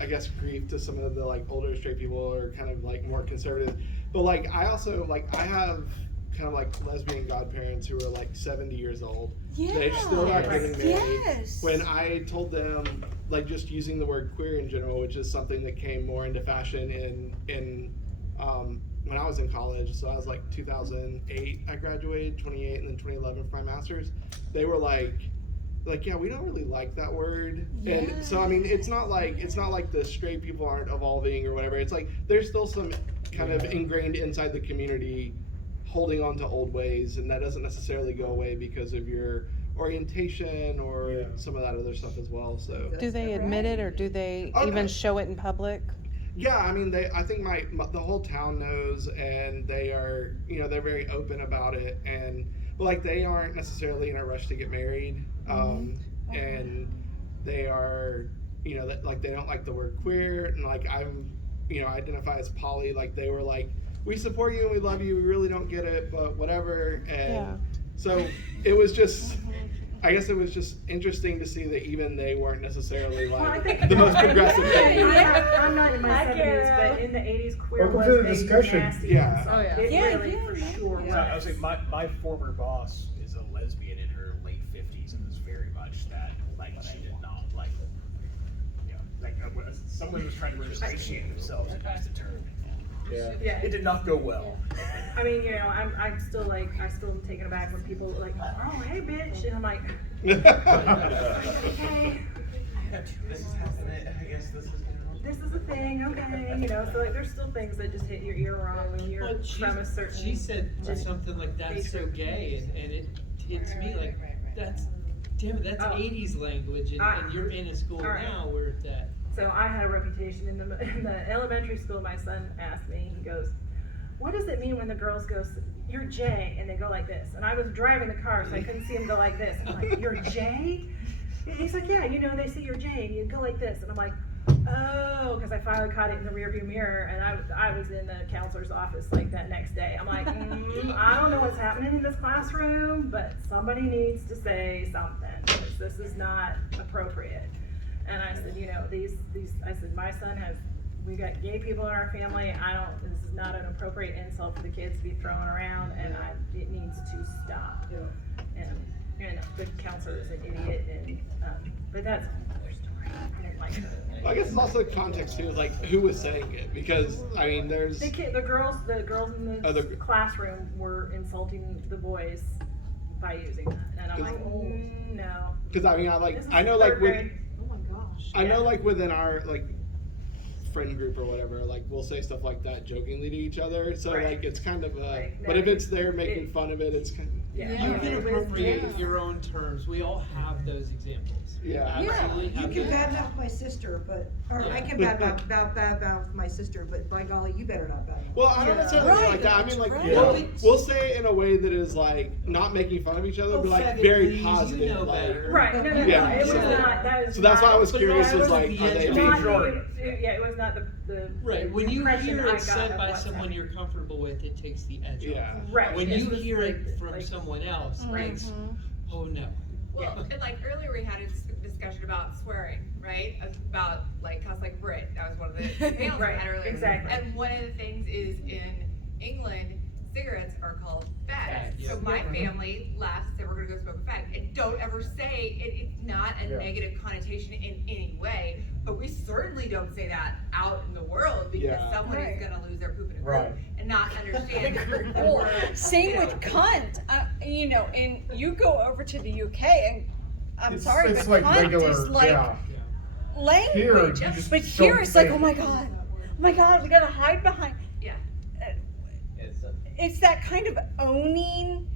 I guess, grief to some of the like older straight people or kind of like more conservative. But like I also like I have kind of like lesbian godparents who are like 70 years old. They're still not getting married. Yes. When I told them like just using the word queer in general, which is something that came more into fashion in when I was in college, so I was like 2008 I graduated, 28, and then 2011 for my master's. They were like yeah, we don't really like that word. And so I mean it's not like the straight people aren't evolving or whatever. It's like there's still some kind of ingrained inside the community holding on to old ways, and that doesn't necessarily go away because of your orientation or some of that other stuff as well. So Do they admit it, or do they even show it in public? yeah, I mean, I think the whole town knows, and they are, they're very open about it, but like they aren't necessarily in a rush to get married, and they are, that like they don't like the word queer, and like I'm, identify as poly. Like they were like, we support you and we love you. We really don't get it, but whatever. And so it was just, I guess it was just interesting to see that even they weren't necessarily Well, I like think the most progressive thing. I'm not in my Hi, 70s, Carol. but in the 80s, queer Welcome was to the a discussion. nasty Yeah. insult. Oh, yeah. It Yeah, really, yeah, for yeah. sure So I was. was like, my former boss is a lesbian in her late 50s and was very much that, like, she did not like, you know, like, someone was trying to ingratiate themselves and use the term. Yeah. It did not go well. I mean, you know, I'm still like, I still am taken aback when people are like, oh, hey, bitch, and I'm like, okay, This is happening. I guess this is gonna. this is the thing, okay, you know, so like, there's still things that just hit your ear wrong when you're Well, from a certain. she said Right. something like that's so gay, and it hits me like that's damn it, that's Oh. 80s language, and you're in a school All right. now where that. So I had a reputation in the elementary school. My son asked me, he goes, what does it mean when the girls go, you're Jay, and they go like this? And I was driving the car, so I couldn't see him go like this. I'm like, you're Jay? And he's like, yeah, you know, they see you're Jay, and you go like this. And I'm like, oh, because I finally caught it in the rearview mirror, and I was in the counselor's office like that next day. I'm like, I don't know what's happening in this classroom, but somebody needs to say something, because this is not appropriate. And I said, you know, I said, my son we got gay people in our family. This is not an appropriate insult for the kids to be thrown around, and it needs to stop. And, you know, the counselor is an idiot, and, but that's another story. I didn't like her. I guess it's also the context too, like who was saying it, because I mean, there's The girls in the Other- classroom were insulting the boys by using that, and I'm like, no. because I mean, This is I know like third with grade. Oh my gosh. I know like within our like friend group or whatever, like we'll say stuff like that jokingly to each other. So Right. like it's kind of Right. but No, if it's there making fun of it, it's kind of You can appropriate your own terms. We all have those examples. Yeah. Absolutely You have can those. badmouth my sister, but, or I Yeah. can badmouth my sister, but by golly, you better not badmouth. Well, I don't necessarily mean like that. I mean like we'll say it in a way that is like not making fun of each other, Oh, but like faggot, very please, you positive. know like better. Right, no, Yeah. it was So- not, that was So that's why I not- was curious. that Was like, are they not being? yeah, it was not the Right, when you impression hear I it got said of by what's someone you're comfortable with, it takes the edge Yeah. off. Right, When this you was hear it like- from like- someone else, Right. it's, oh no. Well, and like earlier we had a discussion about swearing, right? About like cuss like Brit. That was one of the panels Right, we had earlier. exactly. And one of the things is in England, cigarettes are called fags. Fags, So yeah. my family laughs and said we're gonna go smoke a fag. And don't ever say it's not a Yeah. negative connotation in any way. But we certainly don't say that out in the world because Yeah. someone Right. is gonna lose their poop in a group Right. and not understand the Well, word, same you know. with cunt. You know, and you go over to the UK, and I'm It's- sorry, it's but like cunt regular, is like yeah. language. Here, you just but don't here it's like, say oh it. my god, we gotta hide behind. Yeah. It's that kind of owning.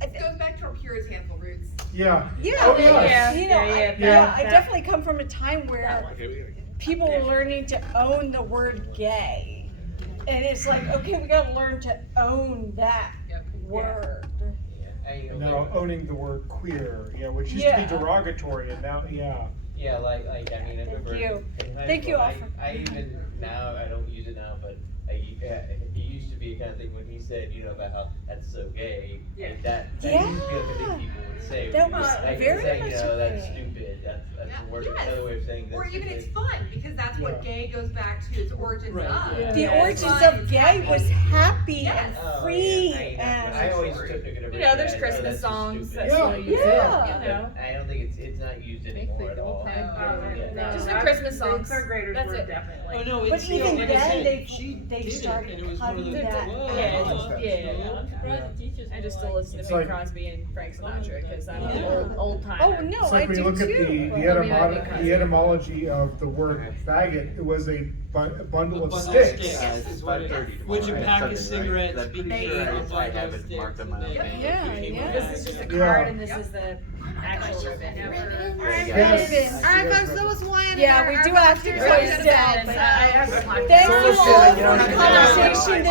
It goes back to our puritanical roots. Yeah. Yeah, Oh, yes. you know, Yeah. I definitely come from a time where Okay, we gotta people were learning to own the word gay. And it's like, okay, we gotta learn to own that word. And now owning the word queer, yeah, which used to Yeah. be derogatory, and now, yeah. Yeah, like I mean, I remember you. in high Thank school, you, Alfred. I even now I don't use it now, but it used to be a kind of thing when he said, you know, about how that's so gay. Yeah. And that Yeah. used to be like a thing people would say. That when you was like, very saying, much you know, a that's thing. stupid. That's Yeah. a word, Yes. another way of saying that's Or even stupid. it's fun because that's what Yeah. gay goes back to its origins Right, of. yeah. The It's origins fun, of it's gay happy. was happy Yes. and Oh, free yeah, I and always took it You know, there's Christmas songs that still use it. Yeah. You know. I don't think it's not used anymore at all. No. Just the I- Christmas the songs. Third graders That's were it. definitely. Oh no, But it's even like I then, said, she they did started it, and it was one of cutting the that whoa, Yeah, whoa, yeah. whoa. I just still listen to It's Bing like- Crosby and Frank Sinatra because I'm Yeah. an old timer. Oh no, It's I like when do you look at too. the etymology of the word faggot, it was a bundle of sticks. Is what it is. Which a pack of cigarettes became a bundle I of have it sticks. marked on my and then thing. Yeah, it became yeah. a This is just a bag. card Yeah. and this is the actual ribbon. Yes. Alright folks, that was one. Yeah, we do have to close down, but I have a podcast. thank you So all sad, for yeah. the conversation this